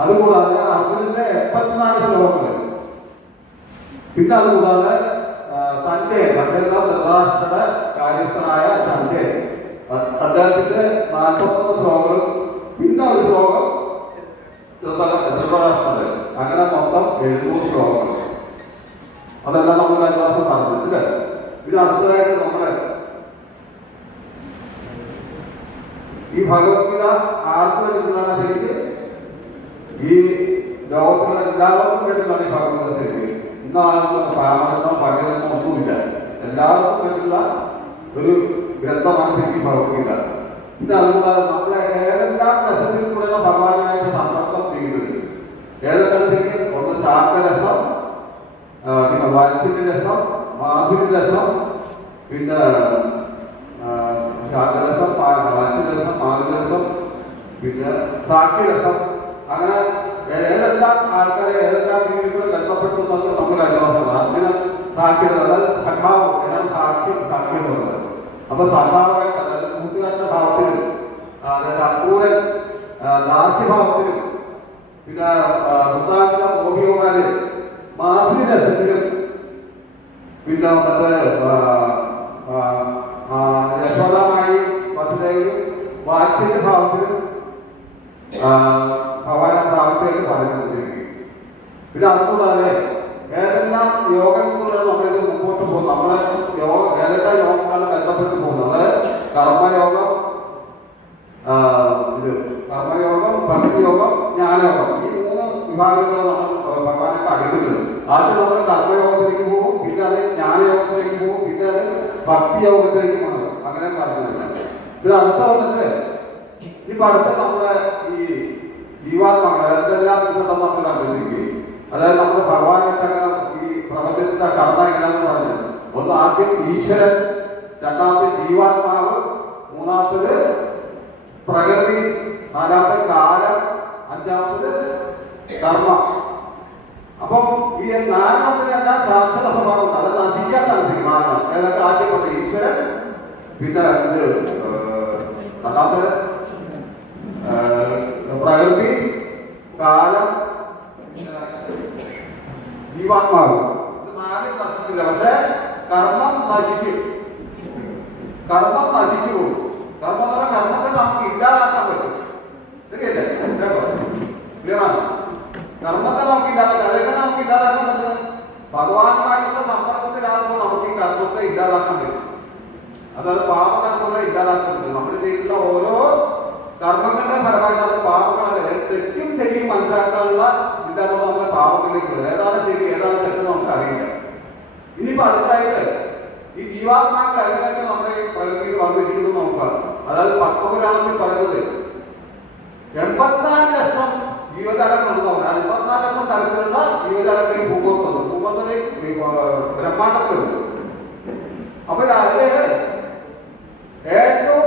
അതുകൂടാതെ അതിന്റെ 84 ശ്ലോകങ്ങൾ. പിന്നെ അതുകൂടാതെ സഞ്ജയൻ ധൃതരാഷ്ട്രയുടെ കാര്യസ്ഥനായ സഞ്ജയൻ അദ്ദേഹത്തിന്റെ 41 ശ്ലോകങ്ങളും പിന്നെ ഒരു ശ്ലോകം ധൃതരാഷ്ട്രയുടെ, അങ്ങനെ മൊത്തം 700 ശ്ലോകങ്ങൾ. അതെല്ലാം നമ്മൾ കഴിഞ്ഞ പ്രാവശ്യം പറഞ്ഞിട്ടില്ലേ. പിന്നെ അടുത്തതായിട്ട് നമ്മുടെ ഈ ഭഗവത്ഗീത ആർക്കും വേണ്ടിയിട്ടുള്ള ശരിക്ക് ഈ ലോകത്തിലുള്ള എല്ലാവർക്കും വേണ്ടിയിട്ടുള്ള ഈ ഭഗവത്ഗീത ശരിക്ക് ഇന്ന ആളുകൾ പാമരനോ പണ്ഡിതനോ ഒന്നുമില്ല, എല്ലാവർക്കും വേണ്ടിയുള്ള ഒരു ഗ്രന്ഥമാണ് ശരിക്കും ഭഗവത്ഗീത. പിന്നെ അതുകൂടാതെ നമ്മളെ ഏതെല്ലാം രസത്തിൽ കൂടെയുള്ള ഭഗവാനായിട്ട് സമ്പർക്കം ചെയ്യുന്നത് ഏതൊക്കെ ശരിക്കും ഒന്ന് ശാന്തരസം, പിന്നെ വാത്സല്യരസം, മാധുര്യരസം, പിന്നെ ശാന്തരസം, വാത്സല്യരസം, മാധുര്യരസം, പിന്നെ സാക്ഷ്യരസം. അങ്ങനെ ഏതെല്ലാം ആൾക്കാരെ ഏതെല്ലാം രീതിയിൽ ബന്ധപ്പെട്ടു എന്നൊക്കെ നമ്മൾ കഴിഞ്ഞ പിന്നെ സാക്ഷ്യത, അതായത് സഖാവ് എന്നാണ് സാക്ഷ്യം എന്ന് പറയുന്നത്. അപ്പൊ സഖാവായിട്ട് അതായത് കൂട്ടുകാരുടെ ഭാവത്തിലും, അതായത് അക്രൂരൻ ദാസ്യഭാവത്തിലും, പിന്നെ വൃത്താന്തര ഗോപികമാര് മാധുര്യരസത്തിലും, പിന്നെ മറ്റേ യശോദമായി വസുദേവനും വാത്സല്യഭാവത്തിലും ഭഗവാന പ്രാപിച്ചതിന് പറയുന്നത്. പിന്നെ അതുകൂടാതെ ഏതെല്ലാം യോഗങ്ങളിലൂടെ നമ്മളിത് മുമ്പോട്ട് പോകും, നമ്മളെ ഏതെല്ലാം യോഗങ്ങളാണ് ബന്ധപ്പെട്ട് പോകുന്നത്. കർമ്മയോഗം, കർമ്മയോഗം, ഭക്തിയോഗം, ജ്ഞാനയോഗം, ഈ 3 വിഭാഗങ്ങൾ നമ്മൾ ഭഗവാനെ അടുക്കുന്നത്. ആദ്യം നമ്മൾ കർമ്മയോഗത്തിലേക്ക് പോകും, പിന്നെ അത് ജ്ഞാനയോഗത്തിലേക്ക് പോകും, പിന്നെ അത് ഭക്തിയോഗത്തിലേക്ക് മാറും. അങ്ങനെ പറഞ്ഞില്ല. പിന്നെ അടുത്ത വന്നിട്ട് ഇപ്പൊ അടുത്ത നമ്മുടെ ഈ ജീവാത്മാക്കൾ എന്തെല്ലാം ഇതുണ്ടെന്ന് നമ്മൾ കണ്ടിരിക്കുകയും, അതായത് നമ്മൾ ഭഗവാനായിട്ടങ്ങനെ ഈ പ്രപഞ്ചത്തിന്റെ കർമ്മ എങ്ങനെയാണെന്ന് പറഞ്ഞത്. ഒന്ന് ആദ്യം ഈശ്വരൻ, രണ്ടാമത്തെ ജീവാത്മാവ്, മൂന്നാമത്തത് പ്രകൃതി, നാലാമത്തെ കാലം, അഞ്ചാമത്തത് കർമ്മം. അപ്പം ഈ 4 ശാശ്വത സ്വഭാവം, അത് നശിക്കാൻ താല്പര്യം 4. ഏതൊക്കെ ആദ്യം പറഞ്ഞത് ഈശ്വരൻ, പിന്നെ ഇത് രണ്ടാമത്തെ പ്രകൃതി, കാലം, ജീവാത്മാവ്. ഇത് 4 നശിക്കില്ല, പക്ഷെ കർമ്മം നശിക്കും. കർമ്മം നശിച്ചു പോകും. കർമ്മത്തെ നമുക്ക് ഇല്ലാതാക്കാൻ പറ്റും. ശരിയല്ലേ? ക്ലിയറാണ്? കർമ്മത്തെ നമുക്ക് ഇല്ലാതാക്കാൻ, അതൊക്കെ നമുക്ക് ഇല്ലാതാക്കാൻ പറ്റുന്നത് ഭഗവാനുമായിട്ടുള്ള സമ്പർക്കത്തിലാകുമ്പോൾ നമുക്ക് ഈ കർമ്മത്തെ ഇല്ലാതാക്കാൻ പറ്റും. അതായത് പാപകർമ്മങ്ങളെ ഇല്ലാതാക്കാൻ പറ്റും. നമ്മൾ ചെയ്തിട്ടുള്ള ഓരോ കർമ്മങ്ങളുടെ ഫലമായിട്ട് പാപങ്ങളെ തെറ്റും ശരിയും മനസ്സിലാക്കാനുള്ള ഇല്ലാതെ നമ്മളെ പാപങ്ങളിലേക്ക് വരും. ഏതാണ് ശരി ഏതാണ് തെറ്റ് നമുക്ക് അറിയില്ല. ഇനിയിപ്പോ അടുത്തായിട്ട് ഈ ജീവാത്മാക്കൾ എങ്ങനെയൊക്കെ നമ്മുടെ പ്രകൃതിയിൽ വന്നിരിക്കുന്നു നോക്കാം. അതായത് പത്മപുരാണത്തിൽ പറയുന്നത് 84 ലക്ഷം ജീവജാലങ്ങളുണ്ടാവും. 84 ലക്ഷം തരത്തിലുള്ള ജീവജാലങ്ങളെ ഭൂഗോളത്തുണ്ട്, ഭൂഗോളത്തിലെ ബ്രഹ്മാണ്ടത്തിലുണ്ട്. അപ്പൊ അതില് ഏറ്റവും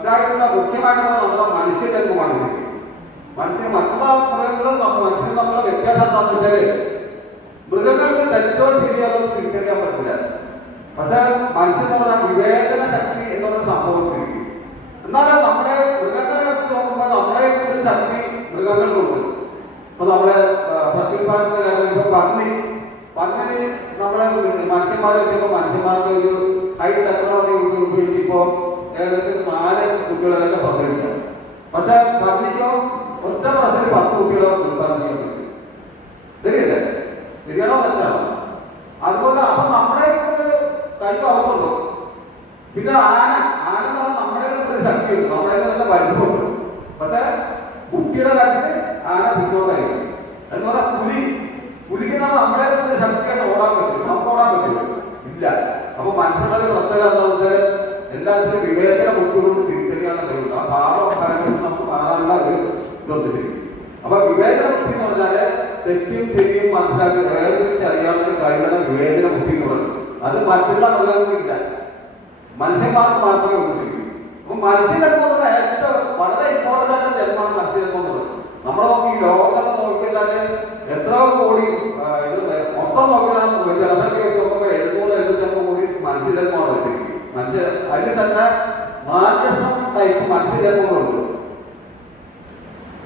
ഇതായിട്ടുള്ള മുഖ്യമായിട്ടുള്ള നമ്മുടെ മനുഷ്യജന്മമാണ്. മറ്റുള്ള മൃഗങ്ങളും മനുഷ്യനും തമ്മിലുള്ള വ്യത്യാസം എന്താണെന്ന് വെച്ചാല് മൃഗങ്ങൾക്ക് തെറ്റോ ശരിയോ തിരിച്ചറിയാൻ പറ്റില്ല. പക്ഷെ മനുഷ്യൻ പറഞ്ഞ വിവേചന ശക്തി എന്നുള്ള സംഭവത്തിരിക്കും. എന്നാലും നമ്മുടെ മൃഗങ്ങളെ കുറിച്ച് നോക്കുമ്പോൾ നമ്മളെ ഒരു ശക്തി മൃഗങ്ങൾക്കുണ്ട്. ഇപ്പൊ നമ്മളെ പ്രത്യുൽപാദനത്തിന്റെ കാര്യം ഇപ്പൊ പന്നി നമ്മളെ മനുഷ്യന്മാരെ വെച്ചപ്പോ മനുഷ്യന്മാർക്ക് ഒരു ഹൈ ടെക്നോളജി ഉപയോഗിച്ചപ്പോ ഏകദേശം 4 കുട്ടികളൊക്കെ പ്രസവിക്കാം. പക്ഷെ പന്നിക്കോ ഒറ്റ പ്രാവശ്യം 10 കുട്ടികളെ ഉത്പാദിപ്പിക്കാൻ പറ്റും. ശരിയല്ലേ? ശരിയാണോ തെറ്റാണോ? അതുപോലെ അപ്പൊ നമ്മുടെ കഴിവ് അവർക്കുണ്ടോ? പിന്നെ ആന എന്ന് പറഞ്ഞാൽ നമ്മുടെ ഒരു ശക്തിയുണ്ട്, നമ്മുടെ നല്ല വലിപ്പമുണ്ട്. പക്ഷെ ബുദ്ധിയുടെ കാര്യത്തിൽ ആന പിന്നോട്ടായിരിക്കും. എന്ന് പറഞ്ഞാൽ പുലിക്ക് നമ്മുടെ ഒരു ശക്തിയായിട്ട് ഓടാൻ പറ്റും, നമുക്ക് ഓടാൻ പറ്റില്ല, ഇല്ല. അപ്പൊ മനുഷ്യരുടെ പ്രത്യേകത എന്താണെന്ന് വെച്ചാൽ എല്ലാത്തിനും വിവേചന ബുദ്ധിയോട് തിരിച്ചറിയാനുള്ള കഴിവ്. ആ ഭാവഫലങ്ങളിൽ നമുക്ക് മാറാനുള്ള ഒരു ഇതൊന്നില്ല. അപ്പൊ വിവേചന ബുദ്ധി എന്ന് പറഞ്ഞാല് തെറ്റും ശരിയും മനസ്സിലാക്കി വേർതിരിച്ചറിയാവുന്ന കഴിവാണ് വിവേചന ബുദ്ധി എന്ന് പറയുന്നത്. അത് മറ്റുള്ള മൃഗങ്ങൾക്കില്ല, മനുഷ്യന്മാർക്ക് മാത്രമേ ഉള്ളൂ. അപ്പൊ മനുഷ്യജന്മം എന്ന് പറഞ്ഞാൽ ഏറ്റവും വളരെ ഇമ്പോർട്ടൻ്റ് ആയിട്ടുള്ള ജന്മമാണ് മനുഷ്യജന്മം എന്ന് പറയുന്നത്. നമ്മളെ നോക്കി ഈ ലോകത്തൊക്കെ നോക്കിയാൽ തന്നെ എത്രയോ കോടി ഇത് മൊത്തം നോക്കിയാൽ ജനസംഖ്യ വെച്ച് നോക്കുമ്പോൾ 700-750 കോടി മനുഷ്യജന്മമാണ് ശരിക്കും. അതിൽ തന്നെ 4 ലക്ഷം ടൈപ്പ് മനുഷ്യജന്മങ്ങളുണ്ട്.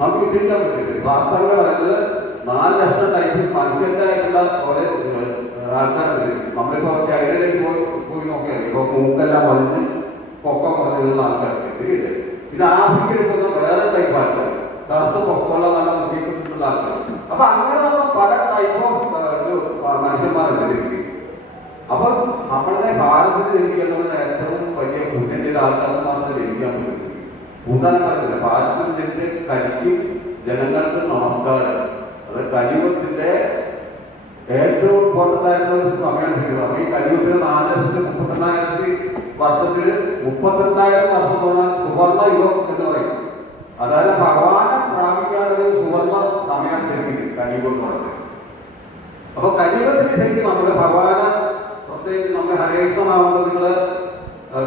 നമുക്ക് ചിന്തിക്കാൻ പറ്റില്ല. ശാസ്ത്രങ്ങൾ പറയുന്നത് 4 ലക്ഷം ടൈപ്പിൽ മനുഷ്യന്റെ ആയിട്ടുള്ള ഓരോ ആൾക്കാരുണ്ട്. നമ്മളിപ്പോ ചൈനയിലേക്ക് പോയി നോക്കിയാൽ ഇപ്പൊ മൂക്കെല്ലാം പതിഞ്ഞ് പൊക്കം കുറഞ്ഞുള്ള ആൾക്കാർക്ക് ഇല്ലേ. പിന്നെ ആഫ്രിക്കയിൽ പോകുന്ന വേറെ ടൈപ്പ് ആൾക്കാർ, കറുത്ത് പൊക്കമുള്ള നല്ല മുഖ്യപ്പെട്ടിട്ടുള്ള ആൾക്കാർ. അപ്പൊ അങ്ങനെ പല ടൈപ്പ് ഓഫ് മനുഷ്യന്മാരുണ്ട്. അപ്പൊ നമ്മളുടെ ഭാരതത്തിൽ ജനിക്കുക ഏറ്റവും വലിയ പുണ്യം ചെയ്ത ആൾക്കാർക്ക് മാത്രമേ ജനിക്കാൻ പറ്റും. ഭൂതാനം പറയുന്നില്ല, ഭാരതത്തിൽ ജനിച്ച് കരിക്കും ജനങ്ങൾക്ക് നമസ്കാരം. അത് കലിയുഗത്തിന്റെ ഏറ്റവും ഇമ്പോർട്ടൻ്റ് ആയിട്ടുള്ള ഒരു സമയമാണ് ശരിക്കും. അപ്പൊ ഈ കലിയുഗത്തിന് 4,32,000 വർഷത്തിൽ 32,000 വർഷത്തോളം സുവർണ യുഗം എന്ന് പറയും. അതായത് ഭഗവാനെ പ്രാപിക്കാനൊരു സുവർണ സമയമാണ് ശരിക്കും കലിയുഗം എന്ന് പറയുന്നത്. അപ്പൊ കലിയുഗത്തിന് ശരിക്കും നമ്മുടെ ഭഗവാനെ പ്രത്യേകിച്ച് നമ്മുടെ ഹരേകൃഷ്ണമാവുന്നത് നിങ്ങള്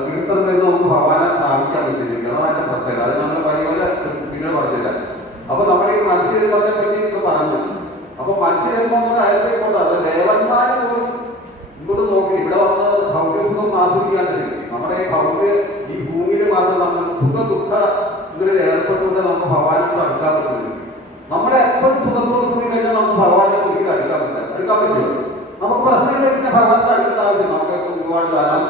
കീർത്തനം നിന്ന് നമുക്ക് ഭഗവാനെ പ്രാപിക്കാൻ പറ്റിയിരിക്കും. അതാണ് അതിന്റെ പ്രത്യേകത. അത് നമ്മൾ പരിപോലെ പിന്നീട് പറഞ്ഞില്ല. അപ്പൊ നമ്മുടെ ഈ മനുഷ്യജന്മത്തെ പറ്റി ഇപ്പൊ പറഞ്ഞു. അപ്പൊ മനുഷ്യജന്മം ആയപ്പോയിക്കോട്ടെ, അത് ദേവന്മാര് പോലും ഇങ്ങോട്ട് നോക്കി ഇവിടെ വന്ന് ഭൗതികം ആസ്വദിക്കാൻ കഴിയും. നമ്മുടെ ഈ ഭൂമിയിൽ മാത്രം നമ്മൾ ദുഃഖ ഇതിൽ ഏർപ്പെട്ടുകൊണ്ട് നമുക്ക് ഭഗവാനോട് അടുക്കാൻ പറ്റുന്നില്ല. നമ്മളെ എപ്പോഴും സുഖത്തോട് കൂടി കഴിഞ്ഞാൽ നമുക്ക് ഭഗവാനെ ഒരിക്കലും അടുക്കാൻ പറ്റുമോ? നമുക്ക് പ്രശ്നങ്ങളിലേക്ക് ഭഗവാനോട് അടുക്കേണ്ട ആവശ്യം. നമുക്ക് ഒരുപാട് ധാരാളം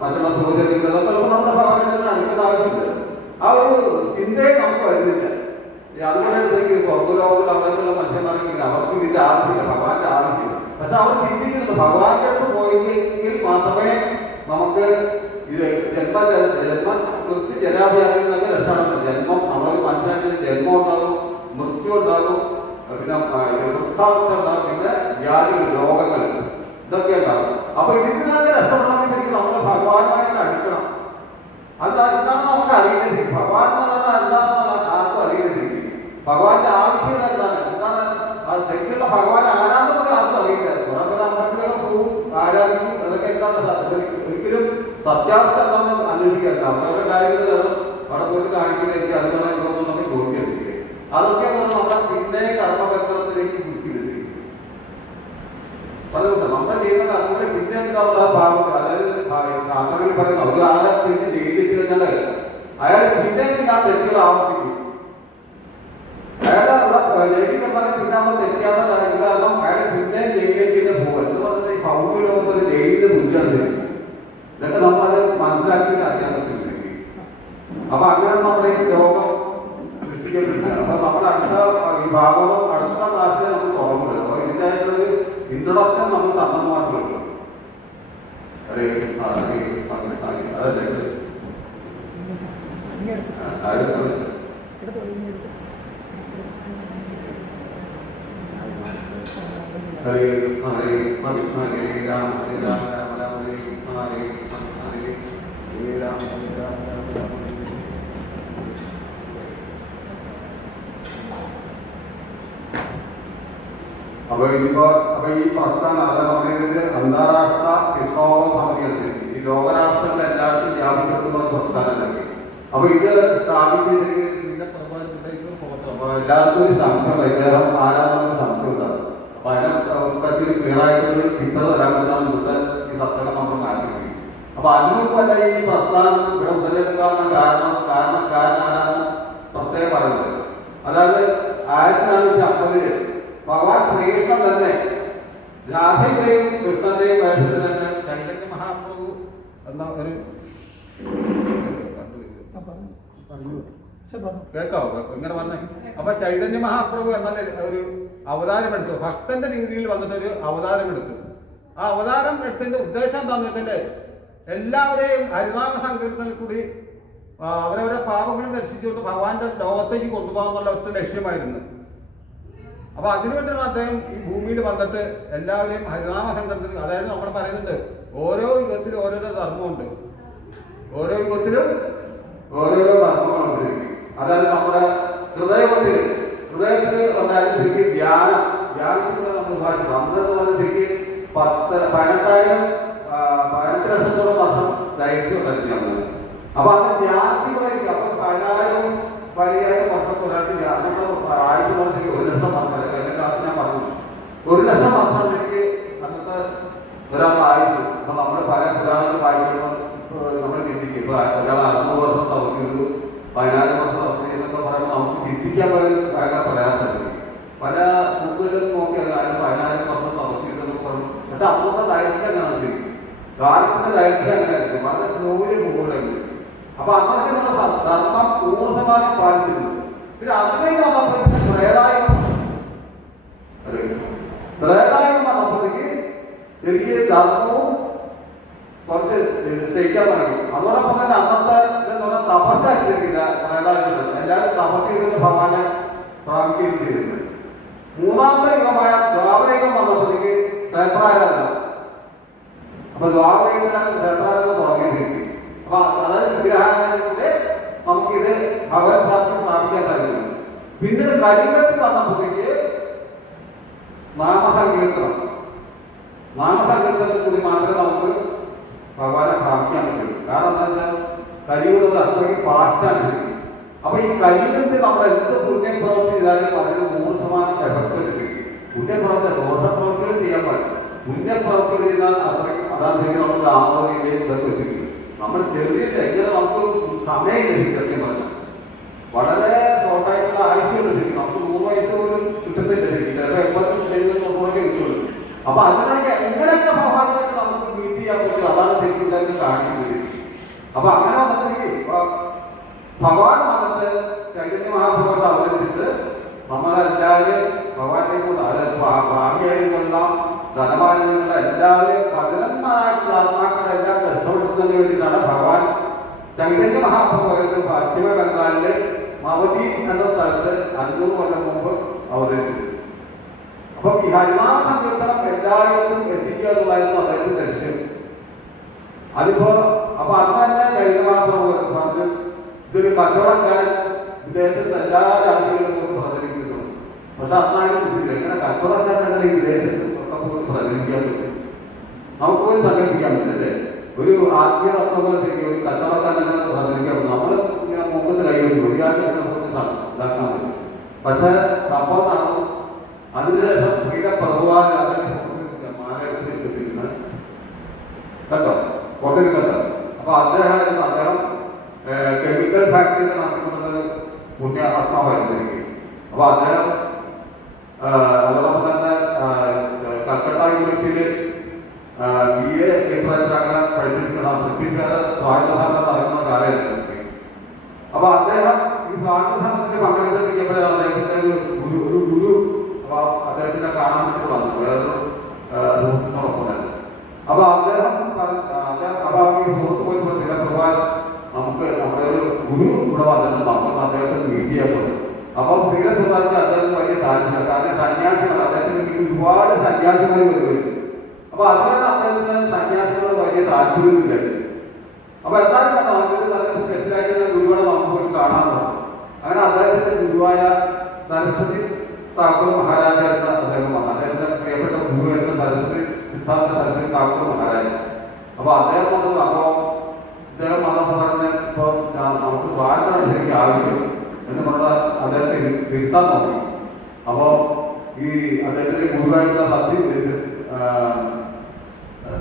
മറ്റുള്ള സൗകര്യങ്ങൾ ചിലപ്പോൾ നമ്മുടെ ഭഗവാനെ അടുക്കേണ്ട ആവശ്യമില്ല. ആ ഒരു ചിന്തയെ നമുക്ക് വരുന്നില്ല. അതുപോലെ സ്വർഗലോകത്തിൽ അവരുള്ള മനുഷ്യന്മാർക്കെങ്കിൽ അവർക്ക് ഇതിന്റെ ആവശ്യമില്ല, ഭഗവാന്റെ ആവശ്യമില്ല. പക്ഷെ അവർ ചിന്തിക്കുന്നുണ്ട് ഭഗവാന്റെ അടുത്ത് പോയെങ്കിൽ മാത്രമേ നമുക്ക് ഇത് ജന്മം മൃത്യു ജരാവ്യാധിയിൽ നിന്നൊക്കെ രക്ഷപ്പെടുന്നു. ജന്മം നമ്മളൊരു മനുഷ്യനായിട്ട് ജന്മം ഉണ്ടാകും, മൃത്യു ഉണ്ടാകും, പിന്നെ വൃദ്ധാവസ്ഥ ഉണ്ടാകും, പിന്നെ വ്യാധികൾ രോഗങ്ങൾ ഇതൊക്കെ ഉണ്ടാകും. അപ്പൊ ഇതിനൊക്കെ രക്ഷപ്പെടണമെങ്കിൽ ശരിക്കും നമ്മൾ ഭഗവാനുമായിട്ട് അടുക്കണം. എന്താണ് നമുക്ക് അറിയേണ്ടത്? ഭഗവാൻ എന്ന് പറഞ്ഞാൽ എന്താണെന്നുള്ള ആർക്കും അറിയേണ്ടത്. ഭഗവാന്റെ ആവശ്യകത എന്താണ് ശരിക്കുള്ള ഭഗവാൻ ആരാധന പോലെ ആർക്കും അറിയില്ല. കുറെ പേര് അമ്പലത്തിലൊക്കെ പോവും, ആരാധിക്കും, അതൊക്കെ എന്താണ് ഒരിക്കലും സത്യാവസ്ഥ എന്താണെന്ന് അന്വേഷിക്കാറില്ല. അവരവരുടെ കാര്യങ്ങൾ അവിടെ പോയിട്ട് കാണിക്കുന്നതായിരിക്കും. അതുപോലെ ഇതൊന്നും നമുക്ക് ചോദിക്കാതിരിക്കുക. അതൊക്കെ നമ്മളെ പിന്നെ കർമ്മബന്ധത്തിലേക്ക് കുറിച്ചിരുത്തി പറയുന്നത് നമ്മൾ ചെയ്യുന്ന കർമ്മങ്ങളെ പിന്നെ എന്താ ഭാഗം. അതായത് ശാസ്ത്രങ്ങളിൽ പറയുന്ന ഒരാളെ പിന്നെ ജയിലിട്ട് കഴിഞ്ഞാൽ അയാൾ പിന്നെ ആ തെറ്റുകൾ ആവർത്തിക്കും. അയാളുടെ ജയിലിൽ കണ്ടാൽ പിന്നെ നമ്മൾ തെറ്റിയാണ് കാരണം അയാൾ പിന്നെ ജയിലിലേക്ക് തന്നെ പോകും എന്ന് പറഞ്ഞാൽ ഈ ഭൗമലോകത്ത് ഒരു ജയിലിന്റെ തുല്യാണ്. ഇതൊക്കെ നമ്മളത് മനസ്സിലാക്കി അറിയാൻ പറ്റും. അപ്പൊ അങ്ങനെ നമ്മുടെ ഈ രോഗം സൃഷ്ടിക്കപ്പെട്ടില്ല. അപ്പൊ നമ്മുടെ അടുത്ത വിഭാഗം അടുത്ത ക്ലാസ്സിൽ നമുക്ക് തുടങ്ങുന്നത്. അപ്പൊ ഇതിൻ്റെ ആയിട്ടുള്ളൊരു ഇൻട്രൊഡക്ഷൻ നമ്മൾ തന്നു മാത്രമുള്ളൂ. അതല്ലേ ഹരേ കൃഷ്ണ ഹരേ കൃഷ്ണ ഹരേ രാമ ഹരേ രാമ രാമ രാമ ഹരേ കൃഷ്ണ ഹരേ കൃഷ്ണ ഹരേ രാമ ഹരേ രാമ രാമ രാമ. അപ്പൊ ഈ പ്രസ്ഥാനം അതെന്ന് പറയുന്നത് അന്താരാഷ്ട്ര വിപ്ലവ സമിതിയാണ്. ഈ ലോകരാഷ്ട്രങ്ങൾ എല്ലാവർക്കും വ്യാപിക്കുന്ന പ്രസ്ഥാനം തന്നെ. അപ്പൊ ഇത് സ്ഥാപിച്ചതിന് എല്ലാവർക്കും ഒരു സംശയം, ഇദ്ദേഹം ആരാധന സംശയം ഉണ്ടാകും. അപ്പൊ അതിനെ പറ്റി ക്ലിയർ ആയിട്ടൊരു പിക്ചർ തരാൻ പറ്റാണ് ഇവിടുത്തെ ഈ സത്സംഗം നമ്മൾ മാറ്റി. അപ്പൊ അതിനൊപ്പല്ല ഈ പ്രസ്ഥാനം ഇവിടെ ഉടലെടുക്കാവുന്ന കാരണക്കാരനാണ് പ്രത്യേകം പറയുന്നത്. അതായത് 1450 ഭഗവാൻ ശ്രീകൃഷ്ണൻ തന്നെ രാധയുടെയും കൃഷ്ണന്റെയും വേഷത്തിൽ തന്നെ ചൈതന്യ മഹാപ്രഭു എന്ന ഒരു കേൾക്കാവോ ഇങ്ങനെ പറഞ്ഞേ. അപ്പൊ ചൈതന്യ മഹാപ്രഭു എന്ന ഒരു അവതാരമെടുത്തു, ഭക്തന്റെ രീതിയിൽ വന്നിട്ടൊരു അവതാരമെടുത്തു. ആ അവതാരം എടുത്തതിന്റെ ഉദ്ദേശം എന്താണെന്ന് വെച്ചാല് എല്ലാവരെയും ഹരിനാമ സങ്കീർത്തനിൽ കൂടി അവരവരെ പാപങ്ങളെ ദർശിച്ചുകൊണ്ട് ഭഗവാന്റെ ലോകത്തേക്ക് കൊണ്ടുപോകാന്നുള്ള ഒറ്റ ലക്ഷ്യമായിരുന്നു. അപ്പൊ അതിനുവേണ്ടിയാണ് അദ്ദേഹം ഈ ഭൂമിയിൽ വന്നിട്ട് എല്ലാവരെയും ഹരിനാമ സങ്കീർത്തനം. അതായത് നമ്മൾ പറയുന്നുണ്ട് ഓരോ യുഗത്തിലും ഓരോരോ ധർമ്മമുണ്ട്, ഓരോ യുഗത്തിലും ഓരോരോ ധർമ്മങ്ങളുണ്ട്. അതായത് നമ്മുടെ ഹൃദയത്തിൽ ഉണ്ടായിരുന്ന ശരിക്കും ധ്യാനത്തിലൂടെ നമ്മൾ ഭാഷിച്ചു. അന്നെന്ന് പറഞ്ഞ ശരിക്കും 18 ലക്ഷത്തോളം വർഷം ദൈർഘ്യം ഉണ്ടായിരുന്നു നമ്മൾ. അപ്പൊ അത് ധ്യാനത്തിലൂടെ ഇരിക്കും. അപ്പൊ 10,000 വർഷത്തെ ഒരാൾക്ക് അന്നത്തെ ആയുസ് പറഞ്ഞെങ്കിൽ 1 ലക്ഷം വർഷം. അല്ലെങ്കിൽ അത് ഞാൻ പറഞ്ഞു 1 ലക്ഷം വർഷം എനിക്ക് അന്നത്തെ ഒരാളുടെ ആയുസ്. അപ്പൊ നമ്മൾ പല പുരാണങ്ങൾ വായിക്കുമ്പോൾ നമ്മൾ ചിന്തിക്കും ഇപ്പൊ ഒരാൾ 60 വർഷം തവക്കിയത് 14 വർഷം തവക്കി എന്നൊക്കെ പറയുമ്പോൾ നമുക്ക് ചിന്തിക്കാൻ ഭയങ്കര പ്രയാസമായിരിക്കും. കാലത്തിന്റെ ദൈർഘ്യം അങ്ങനെ ആയിരിക്കും, വളരെ സ്ലോലി പോകുന്നുണ്ട്. അപ്പൊ അദ്ദേഹത്തിനുള്ള ധർമ്മം ഊർജ്ജമായി പാലിച്ചിരുന്നു. പിന്നെ അതിലേക്ക് വന്നപ്പോഴത്തേക്ക് ത്രേതായുഗം വന്നപ്പോഴത്തേക്ക് എനിക്ക് ധർമ്മവും കുറച്ച് ക്ഷയിക്കാൻ തുടങ്ങി. അതോടൊപ്പം തന്നെ അന്നത്തെ എന്ന് പറഞ്ഞാൽ തപസ്സായിരിക്കില്ല ത്രേതായുഗത്തിൽ. എല്ലാവരും തപസ് ചെയ്തിട്ട് ഭഗവാനെ പ്രാപിക്കുകയും ചെയ്തിരുന്നത്. മൂന്നാമത്തെ യുഗമായ ദ്വാപരയുഗം വന്നപ്പോഴത്തേക്ക് ക്ഷേത്രാരാധന. അപ്പൊ ദ്വാപരയുഗത്തിലാണ് ക്ഷേത്രാരാധന തുടങ്ങിയിരിക്കുന്നത്. അപ്പൊ അതായത് വിഗ്രഹാരാധനയിലൂടെ നമുക്കിത് ഭഗവത് പ്രാപ്തി പ്രാപിക്കാൻ സാധിക്കുന്നു. പിന്നീട് കലിയുഗത്തിൽ വന്നപ്പോഴത്തേക്ക് നാമസങ്കീർത്തനത്തിൽ കൂടി മാത്രമേ നമുക്ക് ഭഗവാനെ പ്രാപിക്കാൻ പറ്റുള്ളൂ. കാരണം എന്താ വെച്ചാൽ കലിയുഗത്തിൽ അത്രയ്ക്ക് ഫാസ്റ്റാണ് ശരിക്കും. അപ്പൊ ഈ കലിയുഗത്തിൽ നമ്മൾ എന്ത് പുണ്യപ്രവൃത്തി ചെയ്താലും അതിന് 100% എഫക്ട് കിട്ടും. പുണ്യപ്രവർത്തി ദോഷപ്രവൃത്തികൾ ചെയ്യാൻ പാടില്ല. പുണ്യപ്രവൃത്തികൾ ചെയ്താൽ അത്രയ്ക്ക് അതാണ് ശരിക്കും നമുക്ക് ആമോദിയിലേക്ക് ഇതൊക്കെ എത്തിക്കുന്നത്. നമ്മൾ ചെറിയില്ല എങ്ങനെ നമുക്ക് സമയം ലഭിക്കും. സത്യം പറഞ്ഞാൽ വളരെ ഷോർട്ടായിട്ടുള്ള ആയുഷ്യുണ്ട് ശരിക്കും. നമുക്ക് 100 വയസ്സ് പോലും കിട്ടുന്നില്ല ശരിക്കും. ചിലപ്പോൾ 80-90 കിട്ടുള്ളൂ. അപ്പൊ അതിനൊക്കെ എങ്ങനെയൊക്കെ ഭഗവാനായിട്ട് നമുക്ക് മീറ്റ് ചെയ്യാൻ പറ്റും, അതാണ് ശരിക്കും കാണിക്കുന്നത്. അപ്പൊ അങ്ങനെ വന്നിട്ട് ഭഗവാൻ വന്നിട്ട് ചൈതന്യ മഹാപ്രഭുവായിട്ട് അവതരിച്ചിട്ട് നമ്മളെല്ലാവരും ഭഗവാനെ കൊണ്ട് അതായത് ഭാവിയായിട്ടുള്ള ധനവാന്യങ്ങളുള്ള എല്ലാവരും പതിനന്മാരായിട്ടുള്ള ആത്മാക്കളെല്ലാം രക്ഷപ്പെടുത്തുന്നതിന് വേണ്ടിയിട്ടാണ് ഭഗവാൻ ചൈതന്യ മഹാപ്രഭുവായിട്ട് പശ്ചിമ ബംഗാളിലെ മവതി എന്ന സ്ഥലത്ത് 500 കൊല്ലം മുമ്പ് അവതരിച്ചത്. അപ്പം ഈ ഹരിനാമ സങ്കീർത്തനം എല്ലായിടത്തും എത്തിക്കുക എന്നുള്ളതായിരുന്നു അദ്ദേഹത്തിന്റെ ലക്ഷ്യം. അതിപ്പോ അപ്പൊ അന്ന് തന്നെ ചൈതന്യ മഹാപ്രഭു പറഞ്ഞു ഇതൊരു കച്ചവടക്കാരൻ വിദേശത്ത് എല്ലാ രാജ്യങ്ങളിലും പോയി പ്രചരിപ്പിക്കുന്നു. പക്ഷെ അന്നാലും എങ്ങനെ കച്ചവടക്കാരനെ വിദേശത്ത് ഒക്കെ പോയി പ്രചരിപ്പിക്കാൻ പറ്റും? നമുക്ക് പോയി സങ്കല്പിക്കാൻ പറ്റില്ലേ? ഒരു ആത്മീയതത്വം പോലെ ശരിക്കും ഒരു കച്ചവടക്കാരൻ അങ്ങനെ പ്രചരിപ്പിക്കാൻ പറ്റും. നമ്മൾ ഇങ്ങനെ മുമ്പത്ത് കൈവരും ഒരു രാജ്യത്തെ ഇതാക്കാൻ പറ്റും. പക്ഷെ സംഭവം നടന്നു. അതിനുശേഷം ശ്രീല പ്രഭുവാൻ കേട്ടോ കോട്ടയിൽ കേട്ടോ. അപ്പൊ അദ്ദേഹം കെമിക്കൽ ഫാക്ടറിയിൽ നടത്തിക്കൊണ്ടൊരു പുണ്യ ആത്മാവായിരുന്നു. അപ്പൊ അദ്ദേഹം അതോടൊപ്പം തന്നെ കൽക്കട്ട യൂണിവേഴ്സിറ്റിയിൽ BA ലിറ്ററേച്ചർ അങ്ങനെ പഠിച്ചിരിക്കുന്ന ബ്രിട്ടീഷുകാരെ സ്വാതന്ത്ര്യസമരം നടക്കുന്ന കാലമായിരുന്നു. അപ്പൊ അദ്ദേഹം ഈ സ്വാതന്ത്ര്യസമരത്തിൽ പങ്കെടുത്തിരിക്കുമ്പോഴാണ് അദ്ദേഹത്തിന്റെ ഒരു ഗുരു അദ്ദേഹത്തിനെ കാണാൻ വേണ്ടി വന്നു, വേറൊരു സുഹൃത്തിനോടൊപ്പം തന്നെ. അപ്പൊ അദ്ദേഹം അപ്പൊ ഈ സുഹൃത്ത് പോയി ചില പ്രഭാവം നമുക്ക് നമ്മുടെ ഒരു ഗുരു ഇവിടെ വന്നിട്ടുണ്ട്, നമുക്ക് അദ്ദേഹത്തെ മീറ്റ് ചെയ്യാൻ പറ്റും. അപ്പം ശ്രീലസുധാർക്ക് അദ്ദേഹത്തിന് വലിയ താല്പര്യം. കാരണം സന്യാസിമാർ അദ്ദേഹത്തിന് വീട്ടിൽ ഒരുപാട് സന്യാസിമാർ വരുമായിരുന്നു. അപ്പൊ അതുകൊണ്ട് അദ്ദേഹത്തിന് സന്യാസികളോട് വലിയ താല്പര്യമില്ലായിരുന്നു. അപ്പൊ എന്തായാലും കണ്ടോ അദ്ദേഹത്തിന് നല്ലൊരു സ്പെഷ്യലായിട്ടുള്ള ഗുരുവാണ് നമുക്ക് പോയി കാണാൻ തുടങ്ങും. അങ്ങനെ അദ്ദേഹത്തിന്റെ ഗുരുവായ സരസ്വതി താക്കൂർ മഹാരാജ എന്ന അദ്ദേഹം വന്നു. അദ്ദേഹത്തിന്റെ പ്രിയപ്പെട്ട ഗുരുവായിരുന്നു സരസ്വതി സിദ്ധാർത്ഥ സരസ്വതി താക്കൂർ മഹാരാജ. അപ്പൊ അദ്ദേഹം വന്നു. അപ്പോ അദ്ദേഹം വന്നപ്പോൾ പറഞ്ഞ ഇപ്പൊ നമുക്ക് ദ്വാരമാണ് ശരിക്കും ആവശ്യം എന്ന് പറഞ്ഞാൽ അദ്ദേഹത്തെ തിരുത്താൻ നോക്കി. അപ്പോ ഈ അദ്ദേഹത്തിന്റെ ഗുരുവായിട്ടുള്ള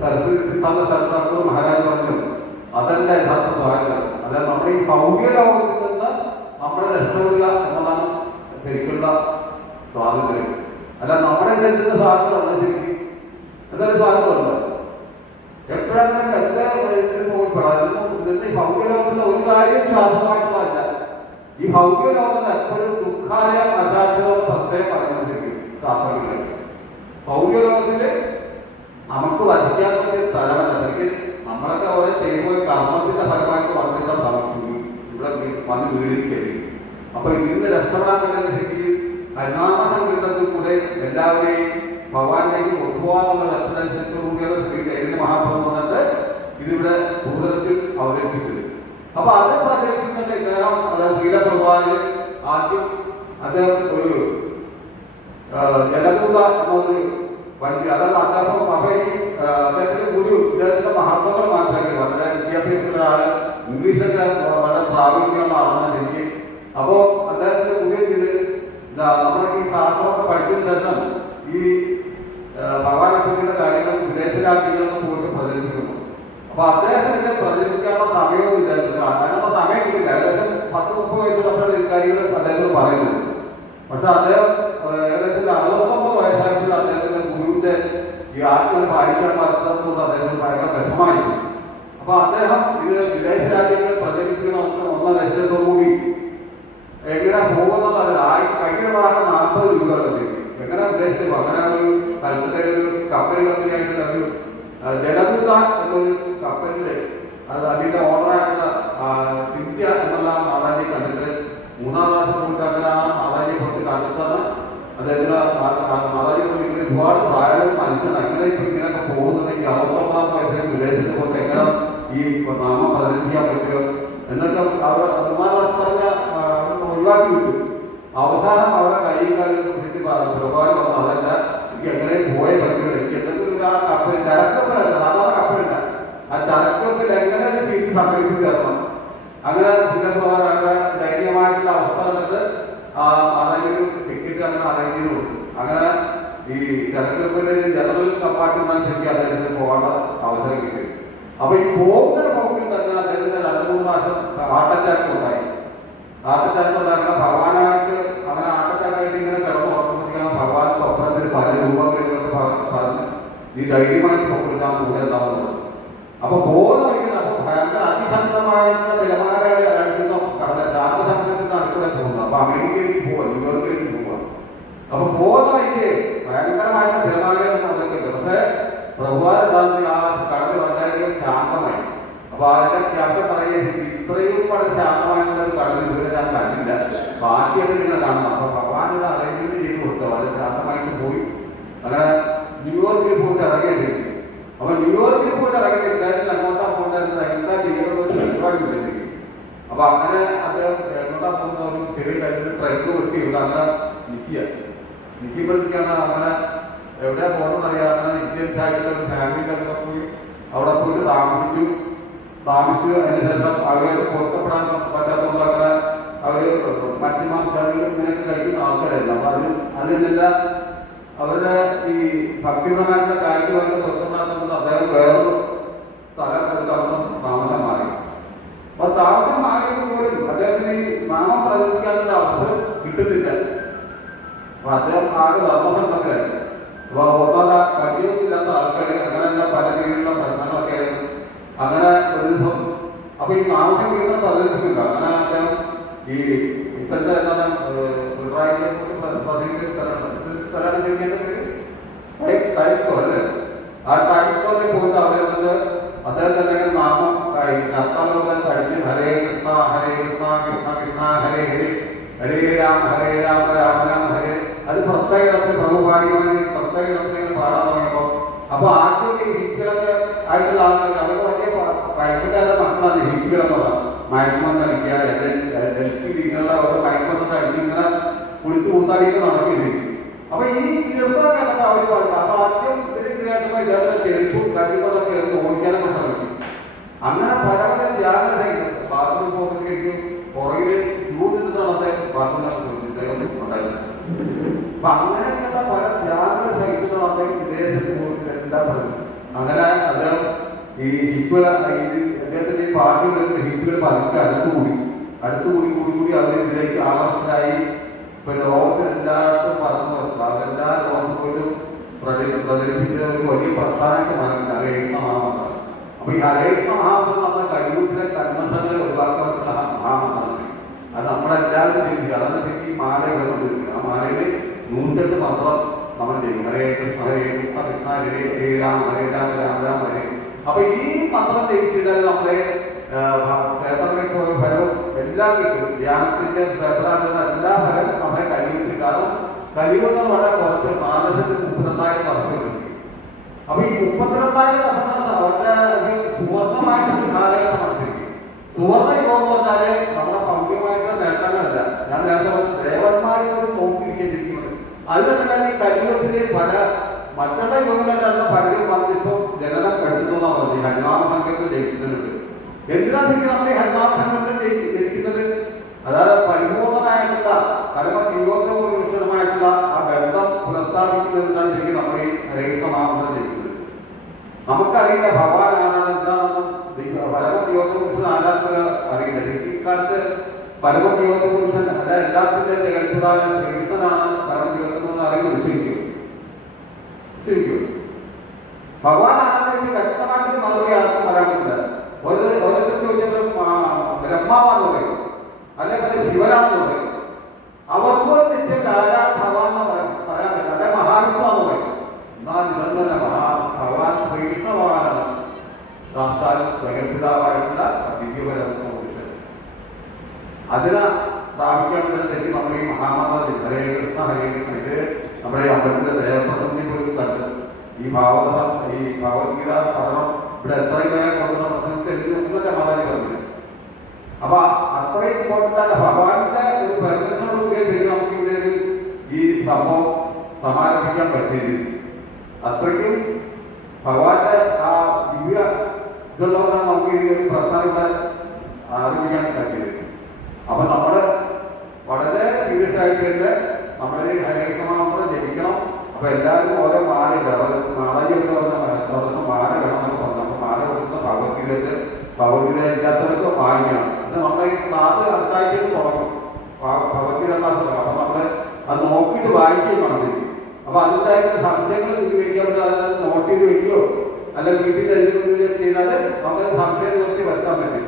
സരസ്വതി സിദ്ധാർത്ഥ സരസ്വതി താക്കൂർ മഹാരാജ് പറഞ്ഞു അതല്ല യഥാർത്ഥ സ്വാതന്ത്ര്യം. അതായത് നമ്മുടെ ഈ ഭൗതിക ലോകത്തിൽ നിന്ന് നമ്മളെ രക്ഷപ്പെടുക എന്നതാണ് ശരിക്കുള്ള സ്വാതന്ത്ര്യം. അല്ല നമ്മുടെ എന്തെങ്കിലും സ്വാതന്ത്ര്യമല്ല ശരിക്കും. എന്തൊരു സ്വാതന്ത്ര്യമുണ്ട് എപ്പോഴാണെങ്കിലും വെറുതെ പോയിപ്പെടാം. ഈ ഭൗതിക ലോകത്തിലെ ഒരു കാര്യം ശാസ്ത്രമായിട്ടുള്ളതല്ല. ഈ ഭൗതിക ലോകത്തിൽ എപ്പോഴും ദുഃഖായ അശാശ്വതം പ്രത്യേകം പറയുന്നത് ശരിക്കും ശാസ്ത്രങ്ങളിലേക്ക്. ഭൗതിക ലോകത്തില് നമുക്ക് വസിക്കാൻ പറ്റിയ സ്ഥലമല്ല ശരിക്കും. നമ്മളൊക്കെ ഓരോ ചെയ്തുപോയി കർമ്മത്തിന്റെ ഫലമായിട്ട് വന്നിട്ടുള്ള ഇവിടെ വന്ന് വീടിരിക്കരുത്. അപ്പൊ ഇതിന്ന് രക്ഷപ്പെടാൻ പറ്റുന്ന ശരിക്കും ഹരിനാമ സങ്കീർത്തനത്തിൽ കൂടെ എല്ലാവരെയും ഭഗവാനിലേക്ക് കൊണ്ടുപോകാനുള്ള രക്ഷണത്തിലൂടെയാണ് ശ്രീ ചൈതന്യ മഹാപ്രഭു വന്നിട്ട് ഇതിവിടെ ഭൂതലത്തിൽ അവതരിപ്പിച്ചത്. അപ്പൊ അത് പ്രചരിപ്പിച്ചിട്ട് ഇദ്ദേഹം അതായത് ശ്രീല ഭഗവാന് ആദ്യം അദ്ദേഹം ഒരു ജലദൂത എന്നൊരു വഞ്ചി അതായത് അദ്ദേഹം അദ്ദേഹത്തിന്റെ ഗുരു ഇദ്ദേഹത്തിന്റെ മഹത്വങ്ങൾ മനസ്സിലാക്കി. വളരെ വിദ്യാഭ്യാസമുള്ള ആള്, ഇംഗ്ലീഷൊക്കെ വളരെ പ്രാവീണ്യമുള്ള ആളാണ് എനിക്ക്. അപ്പോ അദ്ദേഹത്തിന്റെ ഗുരു ചെയ്ത് നമ്മുടെ ഈ ശാസ്ത്രമൊക്കെ പഠിച്ചതിന് ശേഷം ഈ ഭഗവാനെ പറ്റിയുള്ള കാര്യങ്ങൾ വിദേശ രാജ്യങ്ങളിലൊക്കെ പോയിട്ട് പ്രചരിപ്പിക്കുന്നു. അപ്പൊ അദ്ദേഹത്തിന് പ്രചരിപ്പിക്കാനുള്ള സമയവും ഇല്ലായിരുന്നു. അതിനുള്ള സമയം കിട്ടില്ല. ഏകദേശം 10-30 വയസ്സുള്ളപ്പോഴാണ് ഈ കാര്യങ്ങൾ അദ്ദേഹത്തിന് പറയുന്നത്. പക്ഷെ അദ്ദേഹം ഏകദേശം 69 വയസ്സായപ്പോൾ അദ്ദേഹത്തിന്റെ ഗുരുവിന്റെ ഈ ആജ്ഞകൾ പാലിക്കാൻ പറ്റുന്നതുകൊണ്ട് അദ്ദേഹം ഭയങ്കര വിഷമായിരുന്നു. അപ്പൊ അദ്ദേഹം ഇത് വിദേശ രാജ്യങ്ങളിൽ പ്രചരിപ്പിക്കണമെന്ന് ഒന്ന ലക്ഷ്യത്തോടുകൂടി എങ്ങനെ പോകുന്നതല്ല കഴിഞ്ഞ ഭാഗം 40 രൂപ എങ്ങനെ ഉദ്ദേശിച്ചു. അങ്ങനെ ഒരു കൽക്കട്ടയിൽ ഒരു കപ്പൽ കമ്പനിയായിട്ടുള്ള ഒരു ജലദൂത എന്നൊരു കപ്പലില് അതിന്റെ ഓണറായിട്ടുള്ള ഇന്ത്യ എന്നുള്ള മാതാജിയെ കണ്ടിട്ട് 3-ാം പ്രാവശ്യം പോയിട്ട് അങ്ങനെ ആ മാതാജിയെ പോയിട്ട് കണ്ടിട്ടാണ് അദ്ദേഹത്തിന് മാതാജിയെ ഒരുപാട് പ്രായം മനുഷ്യൻ അങ്ങനെ ഇപ്പൊ ഇങ്ങനെയൊക്കെ പോകുന്നത് ഈ 69-ാം വയസ്സിൽ വിദേശത്ത് പോയിട്ട് എങ്ങനെ ഈ നാമം പ്രചരിപ്പിക്കാൻ പറ്റുക എന്നൊക്കെ അവർ 3-ാം പ്രാവശ്യം പറഞ്ഞ ഒഴിവാക്കി വിട്ടു. അവസാനം അവരുടെ കൈയും കാലും പ്രഭാവം വന്നു. അതല്ല എനിക്ക് എങ്ങനെ പോയേ പറ്റുള്ളൂ, എനിക്ക് എന്തെങ്കിലും ആ കപ്പൽ ചരക്കപ്പലല്ല, സാധാരണ കപ്പലില്ല, ആ ചരക്കപ്പിൽ എങ്ങനെ ഒരു സീറ്റ് സംഘടിപ്പിച്ച് തരണം. അങ്ങനെ പിന്നെ അവരുടെ ധൈര്യമായിട്ടുള്ള അവസ്ഥ കണ്ടിട്ട് അതെങ്കിലും ടിക്കറ്റ് അങ്ങനെ അറേഞ്ച് ചെയ്ത് കൊടുത്തു. അങ്ങനെ ഈ ചരക്കപ്പിന്റെ ജനറൽ കമ്പാർട്ട്മെന്റ് ശരിക്കും അദ്ദേഹത്തിന് പോകേണ്ട അവസരം കിട്ടി. അപ്പൊ ഈ പോകുന്ന പോക്കിൽ തന്നെ അദ്ദേഹത്തിന് 2-3 പ്രാവശ്യം ഹാർട്ട് അറ്റാക്ക് ഉണ്ടായി. ഹാർട്ട് അറ്റാക്ക് ഉണ്ടാക്കുന്ന ഭഗവാനായിട്ട് അങ്ങനെ ഹാർട്ട് അറ്റാക്ക് ആയിട്ട് ഇങ്ങനെ കിടന്നു ഉറങ്ങുമ്പോഴത്തേക്കാണ് ഭഗവാൻ സ്വപ്നത്തിൽ പല രൂപങ്ങളിലൊക്കെ പറഞ്ഞ് ഈ ധൈര്യമായിട്ട് പൊക്കെടുക്കാൻ കൂടെ ഉണ്ടാവുന്നത്. അപ്പൊ പോകുന്ന വഴിക്കുന്നത് അപ്പൊ ഭയങ്കര അതിശക്തമായിട്ടുള്ള നിലവാരങ്ങളെ അടുക്കുന്ന കടല ശാന്തസമുദ്രത്തിൽ അടുക്കൂടെ പോകുന്നത്. അപ്പൊ അമേരിക്കയിലേക്ക് പോവാ, ന്യൂയോർക്കിലേക്ക് പോവാ. അപ്പൊ പോകുന്ന വഴിക്ക് ഭയങ്കരമായിട്ട് നിലവാരങ്ങൾ നടക്കുന്നുണ്ട്. പക്ഷെ പ്രഭുവാനുണ്ടാകുന്ന ആ കടൽ വളരെയധികം ശാന്തമായി. അപ്പൊ അതിന്റെ ക്യാപ്റ്റൻ പറയുന്നത് ഇത്രയും വളരെ ശാന്തമായിട്ടുള്ള ഒരു കടൽ ഇതുവരെ ഞാൻ കണ്ടില്ല, ബാക്കിയൊക്കെ നിങ്ങൾ കാണണം. അപ്പൊ ഭഗവാനുള്ള അറേഞ്ച്മെന്റ് ചെയ്ത് കൊടുത്തു. വളരെ ശാന്തമായിട്ട് പോയി അങ്ങനെ ന്യൂയോർക്കിൽ പോയിട്ട് ഇറങ്ങിയത്. അപ്പൊ ന്യൂയോർക്കിൽ പോയിട്ട് ഇറങ്ങിയ ഇദ്ദേഹത്തിന് എങ്ങോട്ടാ പോകേണ്ടത് എന്താ ചെയ്യണമെന്ന് പരിപാടിയില്ല. അപ്പൊ അങ്ങനെ അദ്ദേഹം എങ്ങോട്ടാ പോകുന്ന ഒരു ചെറിയ കഴിഞ്ഞ ട്രെയിൻ വെട്ടിയുണ്ട്. അങ്ങനെ നിൽക്കുമ്പോഴത്തേക്കാണ് അങ്ങനെ എവിടെയാ പോകണമെന്ന് അറിയാം. അങ്ങനെ ഇന്ത്യൻസ് ആയിട്ടുള്ള ഒരു ഫാമിലിൻ്റെ ഒക്കെ പോയി അവിടെ പോയിട്ട് താമസിച്ചു. അതിന് ശേഷം അവരെ പൊരുത്തപ്പെടാൻ പറ്റാത്തതുകൊണ്ട് അങ്ങനെ അവര് മറ്റു മാംസങ്ങളിലും ഇങ്ങനെയൊക്കെ കഴിക്കുന്ന ആൾക്കാരായിരുന്നു. അപ്പൊ അതിനെല്ലാം അവരുടെ ഈ ഭക്തിപരമായിട്ടുള്ള കാര്യങ്ങളൊക്കെ പൊരുത്തപ്പെടാത്തതുകൊണ്ട് അദ്ദേഹം വേറൊരു സ്ഥലം എടുത്തവന്ന് താമസം മാറി. അപ്പൊ താമസം മാറിയപ്പോൾ പോലും അദ്ദേഹത്തിന് ഈ നാമം പ്രചരിപ്പിക്കാനുള്ള അവസരം കിട്ടുന്നില്ല. അപ്പൊ അദ്ദേഹം ആകെ ധർമ്മസംഘത്തിലായി. അപ്പൊ ഒന്നാമത് പരിചയമില്ലാത്ത ആൾക്കാര് അങ്ങനെയുള്ള പല രീതിയിലുള്ള പ്രശ്നങ്ങളൊക്കെ ആയിരുന്നു. അങ്ങനെ ഒരു ദിവസം അപ്പൊ ഈ നാമസം കേന്ദ്രം പ്രചരിപ്പിക്കില്ല. അങ്ങനെ അദ്ദേഹം ഈ ഇപ്പോഴത്തെ എന്താണ് പിണറായിയെ സ്ഥലമാണ് ചെയ്യുന്ന പേര് ടൈക്കോ അല്ലേ, ആ ടൈക്കോയിൽ പോയിട്ട് അവരെ അദ്ദേഹം തന്നെ നാമം കർത്താവിനെ കഴിച്ച് ഹരേ കൃഷ്ണ കൃഷ്ണ കൃഷ്ണ ഹരേ ഹരേ ഹരേ രാമ രാമ രാമ ഹരേ. അത് പ്രത്യേക പ്രഭുപാടിയുമായി പ്രത്യേക പാടാൻ തുടങ്ങിയപ്പോൾ അപ്പൊ ആദ്യമൊക്കെ ഹിപ്പികളൊക്കെ ആയിട്ടുള്ള ആളുകൾ അവർക്ക് വലിയ വയസ്സുകാരുടെ മക്കളാണ് ഹിപ്പികളെന്ന് പറയാം. മയക്കുമരുന്ന് അടിക്കുക, ഡൽഹി ഇങ്ങനെയുള്ള ഓരോ മയക്കുമരുന്നൊക്കെ അടിച്ച് ഇങ്ങനെ കുളിച്ച് കൂത്താടിയൊക്കെ നടക്കുന്നത്. അപ്പൊ ഈ കീർത്തനം കണ്ടപ്പോൾ അവർ പറഞ്ഞു. അപ്പൊ ആദ്യം കേൾക്കുമ്പോൾ ഇദ്ദേഹത്തെ ചെരുപ്പ് കല്ലുകളൊക്കെ ഓടിക്കാനൊക്കെ ശ്രമിക്കും. അങ്ങനെ പല പല ത്യാഗം സഹിക്കും. ബാത്റൂമിൽ പോകുമ്പോഴേക്കും പുറകില് ക്യൂ നിന്നിട്ടാണ് അദ്ദേഹം ബാത്റൂമിൽ ഉണ്ടായിരുന്നത്. അപ്പൊ അങ്ങനെയൊക്കെയുള്ള പല ത്യാഗങ്ങൾ സഹിച്ചിട്ടാണ് അദ്ദേഹം വിദേശത്ത് പോയിട്ട് എല്ലാം പറഞ്ഞത്. അങ്ങനെ അദ്ദേഹം ഈ ഹിപ്പുകൾ അദ്ദേഹത്തിന്റെ ഈ പാർട്ടി വരുന്ന ഹിപ്പുകൾ പതുക്കെ അടുത്തുകൂടി അവർ ഇതിലേക്ക് ആകർഷകരായി. ഇപ്പൊ ലോകത്തിൽ എല്ലായിടത്തും പറഞ്ഞു അവരെല്ലാ ലോകത്ത് പോയിട്ടും പ്രചരിപ്പിച്ച ഒരു വലിയ പ്രധാനമായിട്ട് മാറി ഹരേകൃഷ്ണ മഹാമന്ത്രം. അപ്പൊ ഈ ഹരേകൃഷ്ണ മഹാമന്ത്രം നമ്മുടെ കഴിവത്തിലെ കന്മഷങ്ങളെ ഒഴിവാക്കാൻ പറ്റുന്ന മഹാമന്ത്രമാണ്. അത് നമ്മളെല്ലാവരും ചെയ്യില്ല. അതാണ് ശരിക്കും ഈ മാല ഇവിടെ കൊണ്ടിരിക്കുന്നത്. ആ മാലയില് 108 മന്ത്രം നമ്മൾ ചെയ്യും. ഹരേ കൃഷ്ണ കൃഷ്ണ ഹരേ ഹരേ രാമ രാമ ഹരേ. അപ്പൊ ഈ മന്ത്രം ചെയ്താൽ നമ്മളെ ക്ഷേത്രങ്ങളിലേക്ക് പോയ ഫലവും എല്ലാം കിട്ടും. ധ്യാനത്തിന്റെ ക്ഷേത്രാചരണ എല്ലാ ഫലവും നമ്മളെ കഴിവത്തിൽ. കാരണം കഴിവെന്ന് വളരെ കുറച്ച് 4,32,000 വർഷം കിട്ടി. അപ്പൊ ഈ 32,000 വർഷം വളരെ സുവർണമായിട്ടൊരു കാലഘട്ടമാണ് ശരിക്കും. സുവർണ യുഗം എന്ന് പറഞ്ഞാല് നമ്മളെ ഭൗതികമായിട്ടുള്ള നേട്ടങ്ങളല്ല. ഞാൻ നേരത്തെ പറഞ്ഞ ദേവന്മാരെ നോക്കിയിരിക്കുന്നത്. അത് തന്നെ ഈ കഴിവത്തിന്റെ പല മറ്റുള്ള യുഗങ്ങളിലുള്ള പലരും വന്നിപ്പോ ജനനം എടുത്തുന്നതാണ് പറഞ്ഞത്. ഹരിനാമ സംഘത്തിൽ ജയിക്കുന്നുണ്ട്. എന്തിനാ ശരിക്കും നമ്മൾ ഈ ഹരിനാമ സംഘത്തിൽ ജയിക്കുന്നത്? അതായത് പരിപൂർണമായിട്ടുള്ള പരമ ആ ബന്ധം പുനഃസ്ഥാപിക്കുന്നതിനാണ് ശരിക്കും നമ്മൾ ഈ ഹരേകൃഷ്ണ മഹാമന്ത്രം ജയിക്കുന്നത്. നമുക്കറിയില്ല ഭഗവാൻ ആരാണ് എന്താണെന്നും പരമദിയോഗപുരുഷൻ ആരാധന അറിയില്ല. ഇക്കാലത്ത് പരമദിയോഗപുരുഷൻ അല്ല എല്ലാത്തിന്റെ ജഗൽപിതാവായ ശ്രീകൃഷ്ണനാണ് പരമദിയോഗം അറിയുന്നത്. ശരിക്കും ഭഗവാനാണെന്ന് വ്യക്തമായിട്ട് മറുപടി ആർക്കും പറയാൻ പറ്റില്ല. ഓരോരുത്തർ ചോദിച്ചപ്പോൾ ബ്രഹ്മാവാന്ന് പറയും, അല്ലെങ്കിൽ ശിവനാണെന്ന് പറയും. അവർക്ക് നിശ്ചയം ആരാണ് ഭഗവാൻ എന്ന് പറയാൻ പറ്റില്ല, അല്ലെ മഹാവിഷ്ണുവാന്ന് പറയും. എന്നാൽ ഇതെന്ന് ഭഗവാൻ ശ്രീകൃഷ്ണ ഭഗവാനാണ് സാക്ഷാൽ പ്രകൃതിതാവായിട്ടുള്ള ദിവ്യപരമായ പുരുഷൻ. അതിനെ സ്ഥാപിക്കാൻ വേണ്ടി നമ്മൾ ഈ മഹാമന്ത്രം ഹരേ കൃഷ്ണ ഹരേ കൃഷ്ണ ഇത് നമ്മുടെ അമ്പലത്തിലെ ദേവപ്രതിനിധി പോലും കണ്ടു. ഈ ഭാഗവത്ഗീത പഠനം ഇവിടെ എത്രയും കൊണ്ടുവന്ന മാതാജി പറഞ്ഞത്. അപ്പൊ അത്രയും ഇമ്പോർട്ടൻ്റ് ആണ്. ഭഗവാന്റെ ഒരു പെർമിഷനോടുകൂടിയ ശരി നമുക്ക് ഇവിടെ ഒരു ഈ സംഭവം സമാരംഭിക്കാൻ പറ്റിയത്. അത്രയ്ക്കും ഭഗവാന്റെ ആ ദിവ്യ ഇതുള്ളവരാണ് നമുക്ക് ഈ ഒരു പ്രസ്ഥാനം ആരംഭിക്കാൻ പറ്റിയത്. അപ്പൊ നമ്മള് വളരെ സീരിയസ് ആയിട്ട് തന്നെ നമ്മുടെ ഈ ഹരികൃഷ്ണമാത്രം ജപിക്കണം. അപ്പൊ എല്ലാവരും ഓരോ മാലയില്ല, മാതാജി എന്ന് പറഞ്ഞ മാല വേണമെന്നൊക്കെ പറഞ്ഞു. അപ്പൊ മാല കൊടുക്കുന്ന ഭഗവത്ഗീത ഇല്ലാത്തവർക്ക് വാങ്ങിക്കണം. പക്ഷെ നമ്മുടെ ഈ ക്ലാസ് അടുത്താഴ്ച തുടങ്ങും, ഭഗവത്ഗീത ക്ലാസ് തുടങ്ങും. അപ്പൊ നമ്മള് അത് നോക്കിയിട്ട് വായിക്കുകയും വേണം. അപ്പൊ അതിൻ്റെതായിട്ട് സംശയങ്ങൾ ദൂരീകരിക്കാൻ പറ്റും. അതിനെ നോട്ട് ചെയ്ത് വെക്കുകയോ അല്ല വീട്ടിൽ തന്നെ ചെയ്താൽ നമുക്ക് സംശയം നിർത്തി വരുത്താൻ പറ്റും.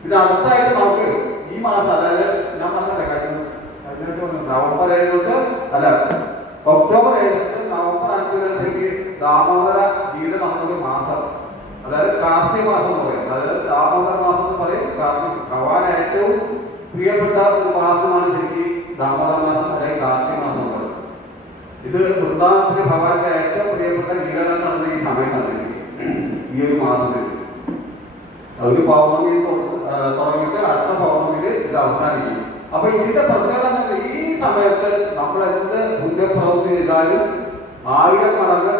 പിന്നെ അടുത്തായിട്ട് നമുക്ക് ഈ മാസം, അതായത് ഞാൻ പറഞ്ഞില്ല നവംബർ 7 തൊട്ട് അല്ല ഒക്ടോബർ 7 തൊട്ട് നവംബർ 5 വരെത്തേക്ക് ദാമോദര ലീല നടന്നൊരു മാസം, അതായത് കാർത്തിക മാസം എന്ന് പറയും. അതായത് ദാമോദര മാസം എന്ന് പറയും. ഭഗവാൻ ഏറ്റവും പ്രിയപ്പെട്ട ഒരു മാസമാണ് ശരിക്കും ദാമോദര മാസം അല്ലെങ്കിൽ കാർത്തിക മാസം എന്ന് പറയും. ഇത് വൃന്ദാവനത്തിലെ ഭഗവാന്റെ ഏറ്റവും പ്രിയപ്പെട്ട ലീലകൾ നടന്ന ഈ സമയത്താണ് ഈ ഒരു മാസത്തിൽ. ഒരു പൗർണമി തുടങ്ങിയിട്ട് അടുത്ത പൗർണമിയിൽ ഇത് അവസാനിക്കും. അപ്പൊ ഇതിന്റെ പ്രത്യേകത ഈ സമയത്ത് നമ്മൾ എന്ത് പുണ്യപ്രവൃത്തി ചെയ്താലും 1000 മടങ്ങ്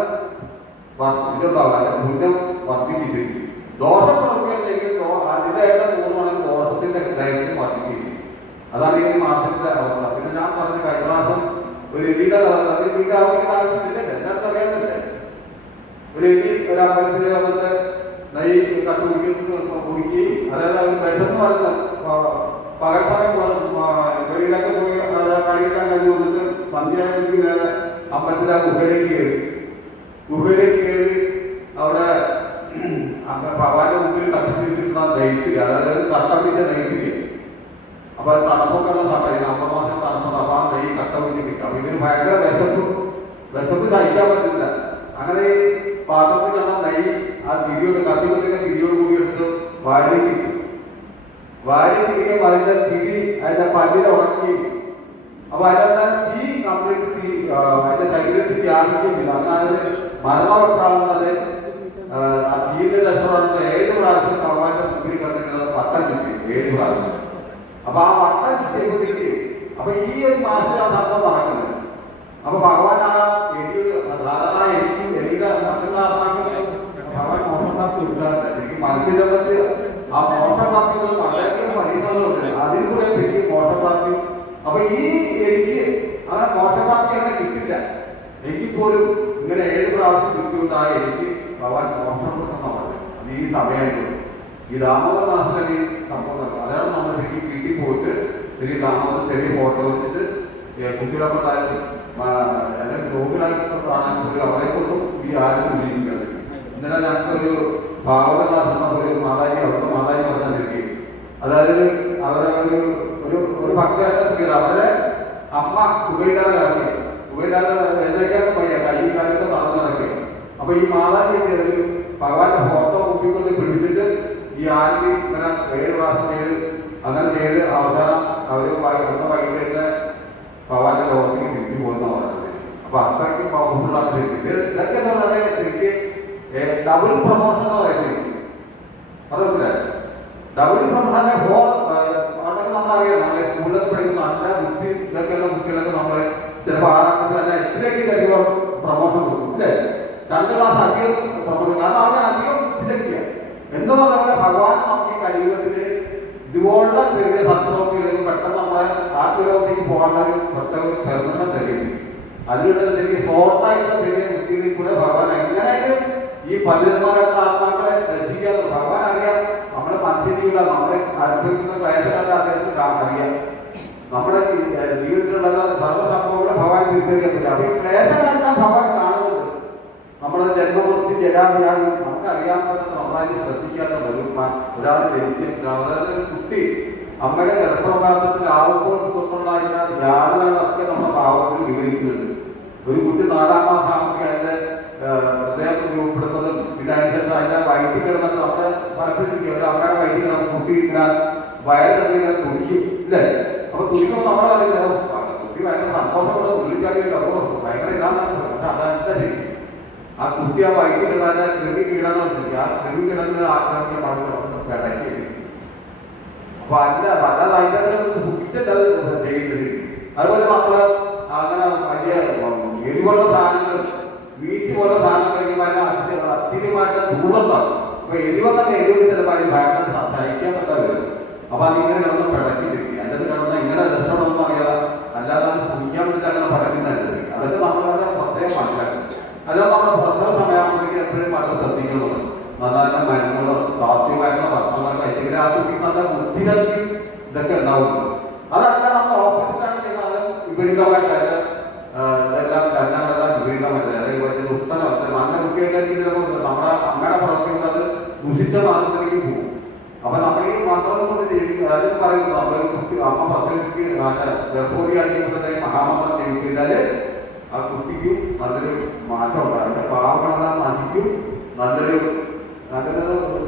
ഇതുണ്ടാകാൻ പുണ്യം വർദ്ധിപ്പിച്ചിരിക്കും. ദോഷപ്രവൃത്തിയില്ലെങ്കിൽ അതിൻ്റെതായിട്ട് 100 മടങ്ങ് ദോഷത്തിന്റെ ദൈർഘ്യം വർദ്ധിപ്പിക്കും. അതാണ് ഈ മാസത്തിന്റെ അവസ്ഥ. പിന്നെ ഞാൻ പറഞ്ഞ കഴിഞ്ഞ മാസം ഒരു എലിയുടെ എലിയുടെ ആവശ്യമില്ല, എല്ലാവർക്കും അറിയാന്നില്ലേ. ഒരു എലി ഒരു അമ്പലത്തില് വന്നിട്ട് നെയ് കുടിക്കുകയും, അതായത് അവർ വിശന്ന് പറയുന്ന പകൽ സമയം വെളിയിലൊക്കെ പോയി കഴിക്കാൻ കഴിഞ്ഞ് വന്നിട്ട് സന്ധ്യയ്ക്ക് നേരെ അമ്പലത്തിലെ ഗുഹയിലേക്ക് കയറി അവിടെ ഭഗവാന്റെ മുമ്പിൽ കത്തിച്ച് വെച്ചിരുന്ന നെയ്ത്തിരി, അതായത് കട്ടപ്പിന്റെ നെയ്ത്തിരി. അപ്പൊ അത് തണുപ്പൊക്കെ ഉള്ള സമയം, നവംബർ മാസം തണുപ്പുണ്ട്. അപ്പൊ ആ നെയ്യ് കട്ട പിടിച്ച് നിൽക്കും. അപ്പൊ ഇതിന് ഭയങ്കര വിശപ്പ് സഹിക്കാൻ പറ്റില്ല. അങ്ങനെ ഈ പാത്രത്തിൽ കണ്ട നെയ്യ് ആ തിരിയോട് കൂടി എടുത്ത് വാരിക്ക് പിടിക്കാൻ അതിന്റെ തിരി അതിന്റെ പല്ലിനെ ഉണക്കി. അപ്പൊ അതിന്റെ തീ കംപ്ലീറ്റ് അതിന്റെ ശരീരത്തിൽ വ്യാപിക്കുന്നില്ല. അങ്ങനെ അതിന് മരണവെപ്രാളുള്ളത് ആ തീന്റെ രക്ഷപ്പെടാനുള്ള 7 പ്രാവശ്യം ഭഗവാന്റെ മുമ്പിൽ കിടക്കുന്നത് വട്ടം ചുറ്റി 7 പ്രാവശ്യം. അപ്പൊ ആ വട്ടം ചുറ്റിയപ്പോഴത്തേക്ക് അപ്പൊ ഈ ഒരു മാസത്തിൽ ആ സംഭവം നടക്കുന്നത്. അപ്പൊ ഭഗവാൻ ആ സാധാരണ എലിയുടെ മറ്റുള്ള ആത്മാക്കൾ ഭഗവാൻ മോക്ഷപ്രാപ്തി കൊടുക്കാറില്ല. എനിക്ക് മനുഷ്യരംഗത്ത് ആ മോക്ഷപ്രാപ്തികൾ വളരെയധികം പരീക്ഷകളുണ്ട്. അതിൽ കൂടെ എനിക്ക് മോക്ഷപ്രാപ്തി. അപ്പൊ ഈ എനിക്ക് അങ്ങനെ മോക്ഷപ്രാപ്തി അങ്ങനെ കിട്ടില്ല. എങ്കിൽ പോലും ഇങ്ങനെ 7 പ്രാവശ്യം കിട്ടിയുണ്ടായ എനിക്ക് ഭഗവാൻ മോക്ഷം കൊടുക്കുന്നതാണ്. അത് ഈ സമയമായിരുന്നു. ഈ ദാമോദര മാസത്തിൽ സംഭവം. അതാണ് നമ്മൾ ശരിക്കും വീട്ടിൽ പോയിട്ട് ശരി ദാമോദർ ചെറിയ ഫോട്ടോ വെച്ചിട്ട് കുട്ടികളൊക്കെ ഉണ്ടായാലും അല്ലെങ്കിൽ രോഗികളായിട്ട് കാണാൻ പോലും അവരെ കൊണ്ടും ഈ ആരും ഉള്ളിരിക്കുന്നത്. ഇന്നലെ ഞങ്ങൾക്കൊരു ഭാഗവത ക്ലാസ് ഒരു മാതാജി അവിടുത്തെ മാതാജി പറഞ്ഞാൽ നിൽക്കുകയും, അതായത് അവരെ ഒരു ഭക്തയായിട്ട് സ്ത്രീ അവരെ അമ്മ സുഖയില്ലാതെ എഴുന്നേക്കാത്ത പയ്യ കയ്യും കാലൊക്കെ തടഞ്ഞു നടക്കുക. അപ്പൊ ഈ മാതാജി ഒരു ഭഗവാന്റെ ഫോട്ടോ കുട്ടിക്കൊണ്ട് പിടിച്ചിട്ട് ഈ ആദ്യം ഇങ്ങനെ 7 പ്രാവശ്യം ചെയ്ത് അങ്ങനെ ചെയ്ത് അവസാനം അവര് വൈകിട്ട് ഭഗവാന്റെ ലോകത്തേക്ക് തിരിച്ചു പോകുന്ന പറയുന്നത്. അപ്പൊ അത്രയ്ക്കും പവർഫുള്ളാണ് ശരിക്കും. ഇതൊക്കെ എന്ന് പറഞ്ഞാൽ ശരിക്ക് ഡബിൾ പ്രമോഷൻ എന്ന് പറയുന്നത്. അറിയത്തില്ല, ഡബിൾ പ്രമോഷൻ അവിടെയൊക്കെ നമ്മളറിയാം. നമ്മളെ സ്കൂളിലൊക്കെ പഠിക്കുന്ന നല്ല ബുദ്ധി ഇതൊക്കെയുള്ള കുട്ടികളൊക്കെ നമ്മള് ചിലപ്പോൾ 6ാം ക്ലാസ്സിൽ തന്നെ 8ലേക്ക് കഴിയുമ്പോൾ പ്രമോഷൻ കൊടുക്കും അല്ലേ. 2 ക്ലാസ് അധികം പ്രമോഷൻ. കാരണം അവരെ അധികം ചിന്തിക്കുക എന്ന് പറഞ്ഞാൽ ഭഗവാൻ നമുക്ക് ഈ കലിയുഗത്തില് ഇതുപോലുള്ള ചെറിയ സത്പ്രവൃത്തികളിലും പെട്ടെന്ന് നമ്മളെ ആത്മലോകത്തേക്ക് പോകാനുള്ള ഒരു പ്രത്യേക പെർമിഷൻ തരുകയും അതിലുള്ള ചെറിയ ഷോർട്ടായിട്ടുള്ള ചെറിയ ബുദ്ധിയിൽ കൂടെ ഭഗവാൻ എങ്ങനെയെങ്കിലും ഈ പണ്ഡിതന്മാരായിട്ടുള്ള ആത്മാക്കളെ രക്ഷിക്കാതെ ഭഗവാൻ അറിയാം. നമ്മുടെ മനുഷ്യജീവിത നമ്മളെ അനുഭവിക്കുന്ന ക്ലേശങ്ങളുടെ അദ്ദേഹത്തിന് അറിയാം. നമ്മുടെ ജീവിതത്തിലുള്ള സർവ്വസംഭവങ്ങളെ ഭഗവാൻ തിരിച്ചറിയാൻ പറ്റില്ല. അപ്പൊ ഈ ക്ലേശങ്ങളെല്ലാം ഭഗവാൻ കാണുന്നുണ്ട്. നമ്മുടെ ജന്മവൃത്തി ജലാവ്യാധി നമുക്കറിയാവുന്ന നമ്മളതിന് ശ്രദ്ധിക്കാറുണ്ട്. ഒരാൾ ജനിച്ച് അതായത് കുട്ടി അമ്മയുടെ ഗർഭപ്രവാസത്തിലാവുമ്പോൾ തൊട്ടുള്ള അതിൻ്റെ യാതനകളൊക്കെ നമ്മുടെ ഭാവത്തിൽ വിവരിക്കുന്നുണ്ട്. ഒരു കുട്ടി 4-ാം മാസമാകുമ്പോൾ അതിൻ്റെ ഹൃദയം രൂപപ്പെടുന്നതും പിന്നെ അതിനുശേഷം അതിൻ്റെ വയറ്റിൽ കിടന്നിട്ട് നമ്മുടെ പലപ്പോഴും ഒരു അമ്മയുടെ വയറ്റിൽ കിടന്ന് കുട്ടി ഇങ്ങനെ വയറിങ്ങനെ തുടിക്കും ഇല്ലേ? അപ്പൊ തുടിക്കുമ്പോൾ നമ്മളെ പറയുന്നത് കുട്ടി ഭയങ്കര സന്തോഷമുള്ള ഉള്ളിച്ചാടിയില്ല. അപ്പോൾ ഭയങ്കര ഇതാണെന്ന് പക്ഷെ അതെന്താ ശരി ആ കുട്ടി ആ വയറ്റിൽ കിടന്ന കൃമി കീടങ്ങളുണ്ട്. ആ കൃമി കിടന്ന് ആത്മഹത്യ പിടയ്ക്ക്. അപ്പൊ അതിന്റെ പല അതിൻ്റെ സുഖിച്ചിട്ടത് ചെയ്യുന്നത്. അതുപോലെ നമ്മള് അങ്ങനെ വലിയ എരിവുള്ള സാധനങ്ങൾ വീറ്റ് പോലെ സാധനം കഴിക്കുമ്പോൾ അത്യധികമായിട്ട് ചൂടുണ്ടാകും. അപ്പൊ എരിവെന്നൊക്കെ എരിവ് ചിലപ്പോൾ അതിന് ഭയങ്കര സഹിക്കാൻ പറ്റാതെ. അപ്പൊ അതിങ്ങനെ കിടന്ന് പിടക്കിട്ടിരിക്കും. അതിൻ്റെ കിടന്ന് ഇങ്ങനെ രക്ഷപ്പെടണമെന്ന് അറിയാതെ അല്ലാതെ അത് സുഖിക്കാൻ വേണ്ടിയിട്ട് അങ്ങനെ പടക്കുന്നതായിട്ട് അതൊക്കെ നമ്മൾ വളരെ പ്രത്യേകം മനസ്സിലാക്കും. അല്ലാതെ നമ്മുടെ പ്രസവ സമയമാകുമ്പോഴേക്കും എപ്പോഴും വളരെ ശ്രദ്ധിക്കുന്നുണ്ട്. നല്ല മരുന്നുകളോ സാധ്യമായിട്ടുള്ള ഭക്ഷണങ്ങളോ കഴിച്ചെങ്കിൽ ആ കുട്ടിക്ക് നല്ല ബുദ്ധികൾക്ക് ഇതൊക്കെ ഉണ്ടാവുന്നു. അതല്ല നമ്മൾ ഓപ്പോസിറ്റാണ് ചെയ്യുന്നത്. അത് വിപരീതമായിട്ട് ഇതെല്ലാം കല്യാണമെല്ലാം വിപരീതമല്ല. അല്ലെങ്കിൽ ഉത്തരം നല്ല കുട്ടികളുടെ ചിലപ്പോൾ നമ്മുടെ അമ്മയുടെ പ്രവർത്തിക്കുന്നത് അത് ദുഷിച്ച മാർഗത്തിലേക്ക് പോകും. അപ്പൊ നമ്മൾ ഈ മന്ത്രം കൊണ്ട് അതിൽ പറയുന്നത് നമ്മളൊരു കുട്ടി അമ്മ പ്രസവിക്ക് ഗർഭവതിയായിരിക്കുമ്പോൾ മഹാമന്ത്രം ജപിച്ചാല് ആ കുട്ടിക്കും നല്ലൊരു മാറ്റം ഉണ്ടാകും. അതിന്റെ പാവങ്ങളെല്ലാം നശിക്കും. നല്ലൊരു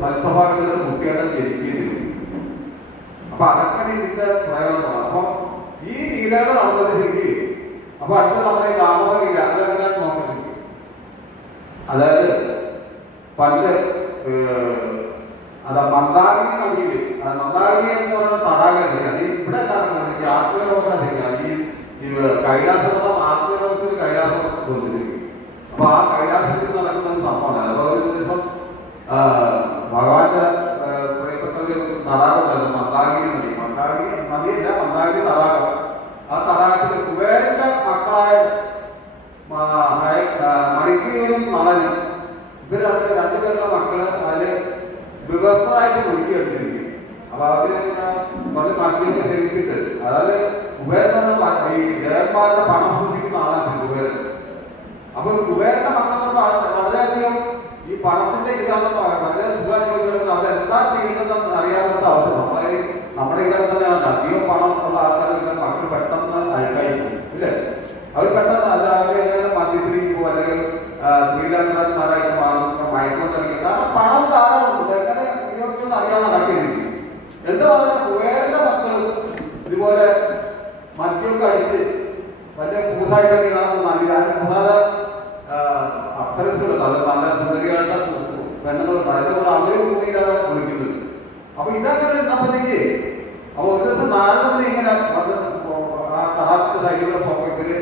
സൽസ്വഭാവമുള്ള കുട്ടികളെ ജനിക്കുകയും. അപ്പൊ അതൊക്കെയാണ് ഇതിന്റെ പ്രയോജനം. അപ്പൊ ഈ ലീലകൾ നടന്നത് ശരിക്കും. അപ്പൊ അടുത്ത നമ്മുടെ കാമത ലീല അതെങ്ങനെ നോക്കുന്നത്? അതായത് പണ്ട് മന്ദാകിനി നദിയിൽ മന്ദാകിനി എന്ന് പറയുന്ന തടാകമില്ല. അത് ഇവിടെ നടക്കുന്നത് ആത്മലോകമാണ്. ഈ കൈലാസം ആത്മലോകത്തിൽ കൈലാസം കൊണ്ടിരിക്കും. അപ്പൊ ആ കൈലാസത്തിൽ നടക്കുന്ന ഒരു സംഭവമാണ്. അപ്പൊ ഒരു ദിവസം ഭഗവാന്റെ പ്രിയപ്പെട്ട ഒരു തടാകമല്ല മന്ദാകിനി നദി. മന്ദാകിനി നദിയല്ല, മന്ദാകിനി തടാകം. ആ തടാകത്തിൽ കുബേരന്റെ മക്കളായ മണിക്കൂരും നളനും ഇവർ രണ്ടുപേരുടെ മക്കള് അതില് വിവസ്ത്രമായിട്ട് കുളിക്കുകയെടുത്തിരിക്കും. അപ്പൊ അവര് കുറച്ച് മദ്യമൊക്കെ സേവിച്ചിട്ട് അതായത് കുബേരൻ ഈ ദേവന്മാരുടെ പണം സൂക്ഷിക്കുന്ന ആളാണ് കുബേരൻ. അപ്പൊ കുബേരന്റെ മക്കൾ വളരെയധികം ഈ പണത്തിന്റെ ഇതാണ് വളരെ സുഖാനുഭവിക്കുന്നത്. അവരെന്താ ചെയ്യേണ്ടതെന്ന് അറിയാവുന്ന അവസ്ഥ. നമ്മുടെ ഇവിടെ തന്നെയാണ് അധികം പണം ഉള്ള ആൾക്കാരുടെ മക്കൾ പെട്ടെന്ന് അഴുക്കായി പോകും ഇല്ലേ? അവർ പെട്ടെന്ന് അത് അവരെങ്ങനെ മദ്യത്തിലേക്ക് പോകും അല്ലെങ്കിൽ സ്ത്രീലങ്കന്മാരായിട്ട് മാറും, മയക്കൊണ്ടിരിക്കും. കാരണം പണം ധാരാളമുണ്ട്. എങ്ങനെ ഉപയോഗിക്കുന്ന അറിയാതെ നടക്കിയിരിക്കും. എന്താ പറഞ്ഞാൽ കുബേരന്റെ മക്കളും ഇതുപോലെ മദ്യമൊക്കെ അടിച്ച് വലിയ പൂസായിട്ടൊക്കെ കാണുന്ന അതിന് കൂടാതെ അപ്സരസുണ്ട്. അത് നല്ല സുന്ദരികളുടെ പെണ്ണുങ്ങളുണ്ട്. അതിന്റെ കൂടെ അവരും കൂടിയില്ലാതെ കുളിക്കുന്നത്. അപ്പൊ ഇതങ്ങനെ ഇരുന്നപ്പോഴത്തേക്ക് അപ്പൊ ഒരു ദിവസം നാരദത്തിന് ഇങ്ങനെ ആ തടാകത്തിന്റെ സൈഡിലൂടെ പോകുമ്പോൾ ഇവര്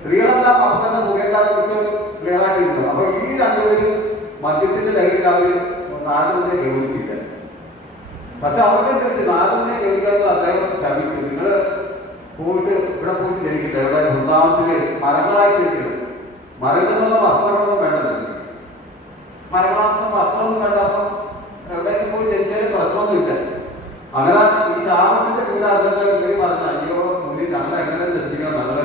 സ്ത്രീകളെല്ലാം അപ്പൊ തന്നെ തുകയെല്ലാം വിട്ട് ക്ലിയറായിട്ട് ഇരുന്നു. അപ്പൊ ഈ രണ്ടുപേരും മദ്യത്തിന്റെ ലഹരിയിൽ അവര് നാരദനെ ഗൗനിക്കില്ല. പക്ഷെ അവരുടെ ചോദിച്ചു നാരദനെ ഗൗനിക്കാത്തത് അദ്ദേഹം ശപിക്കും. നിങ്ങള് പോയിട്ട് ഇവിടെ പോയിട്ട് ജനിക്കില്ല. ഇവിടെ വൃന്ദാവനത്തില് മരങ്ങളായിട്ട് ഇരിക്കുന്നത്. മരങ്ങളെന്നുള്ള വസ്ത്രങ്ങളൊന്നും വേണ്ടത്. മരങ്ങളാകുന്ന വസ്ത്രമൊന്നും വേണ്ട. അപ്പം എവിടേക്ക് പോയി ജനിച്ചാലും പ്രശ്നമൊന്നുമില്ല. അങ്ങനെ ഈ ശാപത്തിന്റെ പേര് അതിന്റെ പേര് പറഞ്ഞു. അയ്യോ മുന്നിൽ ഞങ്ങൾ എങ്ങനെ രക്ഷിക്കണം, ഞങ്ങള്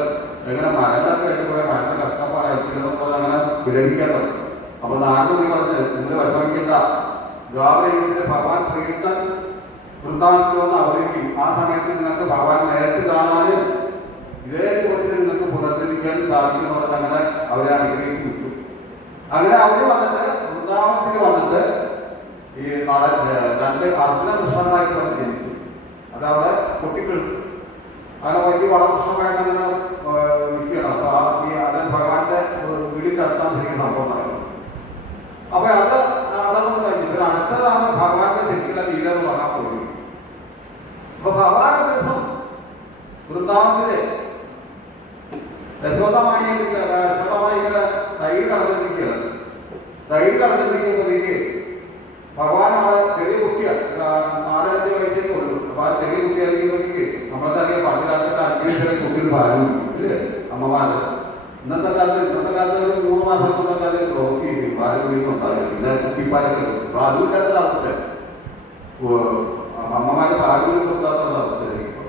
എങ്ങനെ മരങ്ങളൊക്കെ ആയിട്ട് പോയാൽ ഭയങ്കര കഷ്ടപ്പാടായിരിക്കും അങ്ങനെ വിലപിക്കാൻ പറഞ്ഞു. അപ്പൊ നാരദമുനി പറഞ്ഞ് നിങ്ങൾ വിഷമിക്കേണ്ട. ദ്വാപരയുഗത്തിലെ ഭഗവാൻ ശ്രീകൃഷ്ണൻ വൃന്ദാവനത്തിൽ വന്ന് അവതരിക്കും. ആ സമയത്ത് നിങ്ങൾക്ക് ഭഗവാൻ നേരിട്ട് കാണാനും ഇതേ ചോദ്യത്തിൽ നിങ്ങൾക്ക് പുനർജനിക്കാനും സാധിക്കും പറഞ്ഞ് അങ്ങനെ അവരെ അനുഗ്രഹിച്ച് വിട്ടു. അങ്ങനെ അവര് വന്നിട്ട് വൃന്ദാവനത്തിൽ വന്നിട്ട് ഈ രണ്ട് അർജുന കൃഷ്ണനായിട്ട് വന്ന് ജനിച്ചു. അതവിടെ കുട്ടികൾക്ക് അങ്ങനെ വലിയ വളകൃഷ്ണമായിട്ട് അങ്ങനെ നിൽക്കണം. അപ്പൊ അതായത് ഭഗവാന്റെ വീടിന്റെ അടുത്താണ് ശരിക്കും സംഭവം നടക്കുന്നത്. അപ്പൊ അത് അതൊന്നും കഴിഞ്ഞു. പിന്നെ അടുത്തതാണ് ഭഗവാന്റെ ശരിക്കുള്ള ലീല എന്ന് പറയാൻ പോയി. അപ്പൊ ഭഗവാൻ ദിവസം വൃന്ദാവനത്തിലെ യശോദമായി ഇങ്ങനെ തൈര് കടന്നിരിക്കുകയാണ്. തൈര് കടന്നിരിക്കുമ്പോഴത്തേക്ക് ഭഗവാൻ അവിടെ ചെറിയ കുട്ടിയാണ്, 4-5 വയസ്സേ ഉള്ളൂ. അപ്പൊ ആ ചെറിയ കുട്ടിയായിരിക്കുമ്പോഴത്തേക്ക് നമ്മൾക്കറിയാം പണ്ട് കാലത്തൊക്കെ 5 ചെറിയ കുട്ടികൾ പാലും ഇല്ലേ അമ്മമാര്. ഇന്നത്തെ കാലത്ത് ഒരു 3 മാസം കൊണ്ടൊക്കെ അത് ക്ലോസ് ചെയ്യും. പാല് കുടിയൊന്നും ഉണ്ടാവില്ല. പിന്നെ കുട്ടിപ്പാലൊക്കെ കിട്ടും. അപ്പൊ അതും ഇല്ലാത്തൊരു അവസ്ഥ. അമ്മമാര് പാലുകൾ കൊടുക്കാത്ത അവസ്ഥയായിരിക്കും.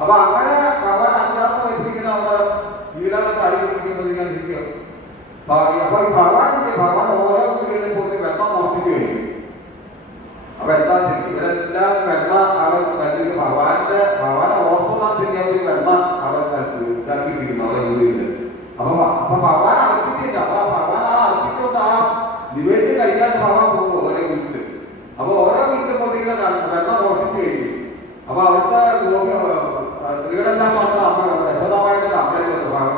അപ്പൊ അങ്ങനെ ഭഗവാൻ 5-ാമത്തെ വയസ്സിരിക്കുന്ന അവിടെ വീടുകളൊക്കെ അടിപിടിക്കുമ്പോഴത്തേക്കാൻ ഇരിക്കുക. അപ്പൊ ഭഗവാൻ ഓരോ വീടുകളിൽ അപ്പൊ അവിടുത്തെ സ്ത്രീകളെല്ലാം വന്ന് യശോദാമായിട്ട് കംപ്ലൈന്റ് കൊടുത്തു.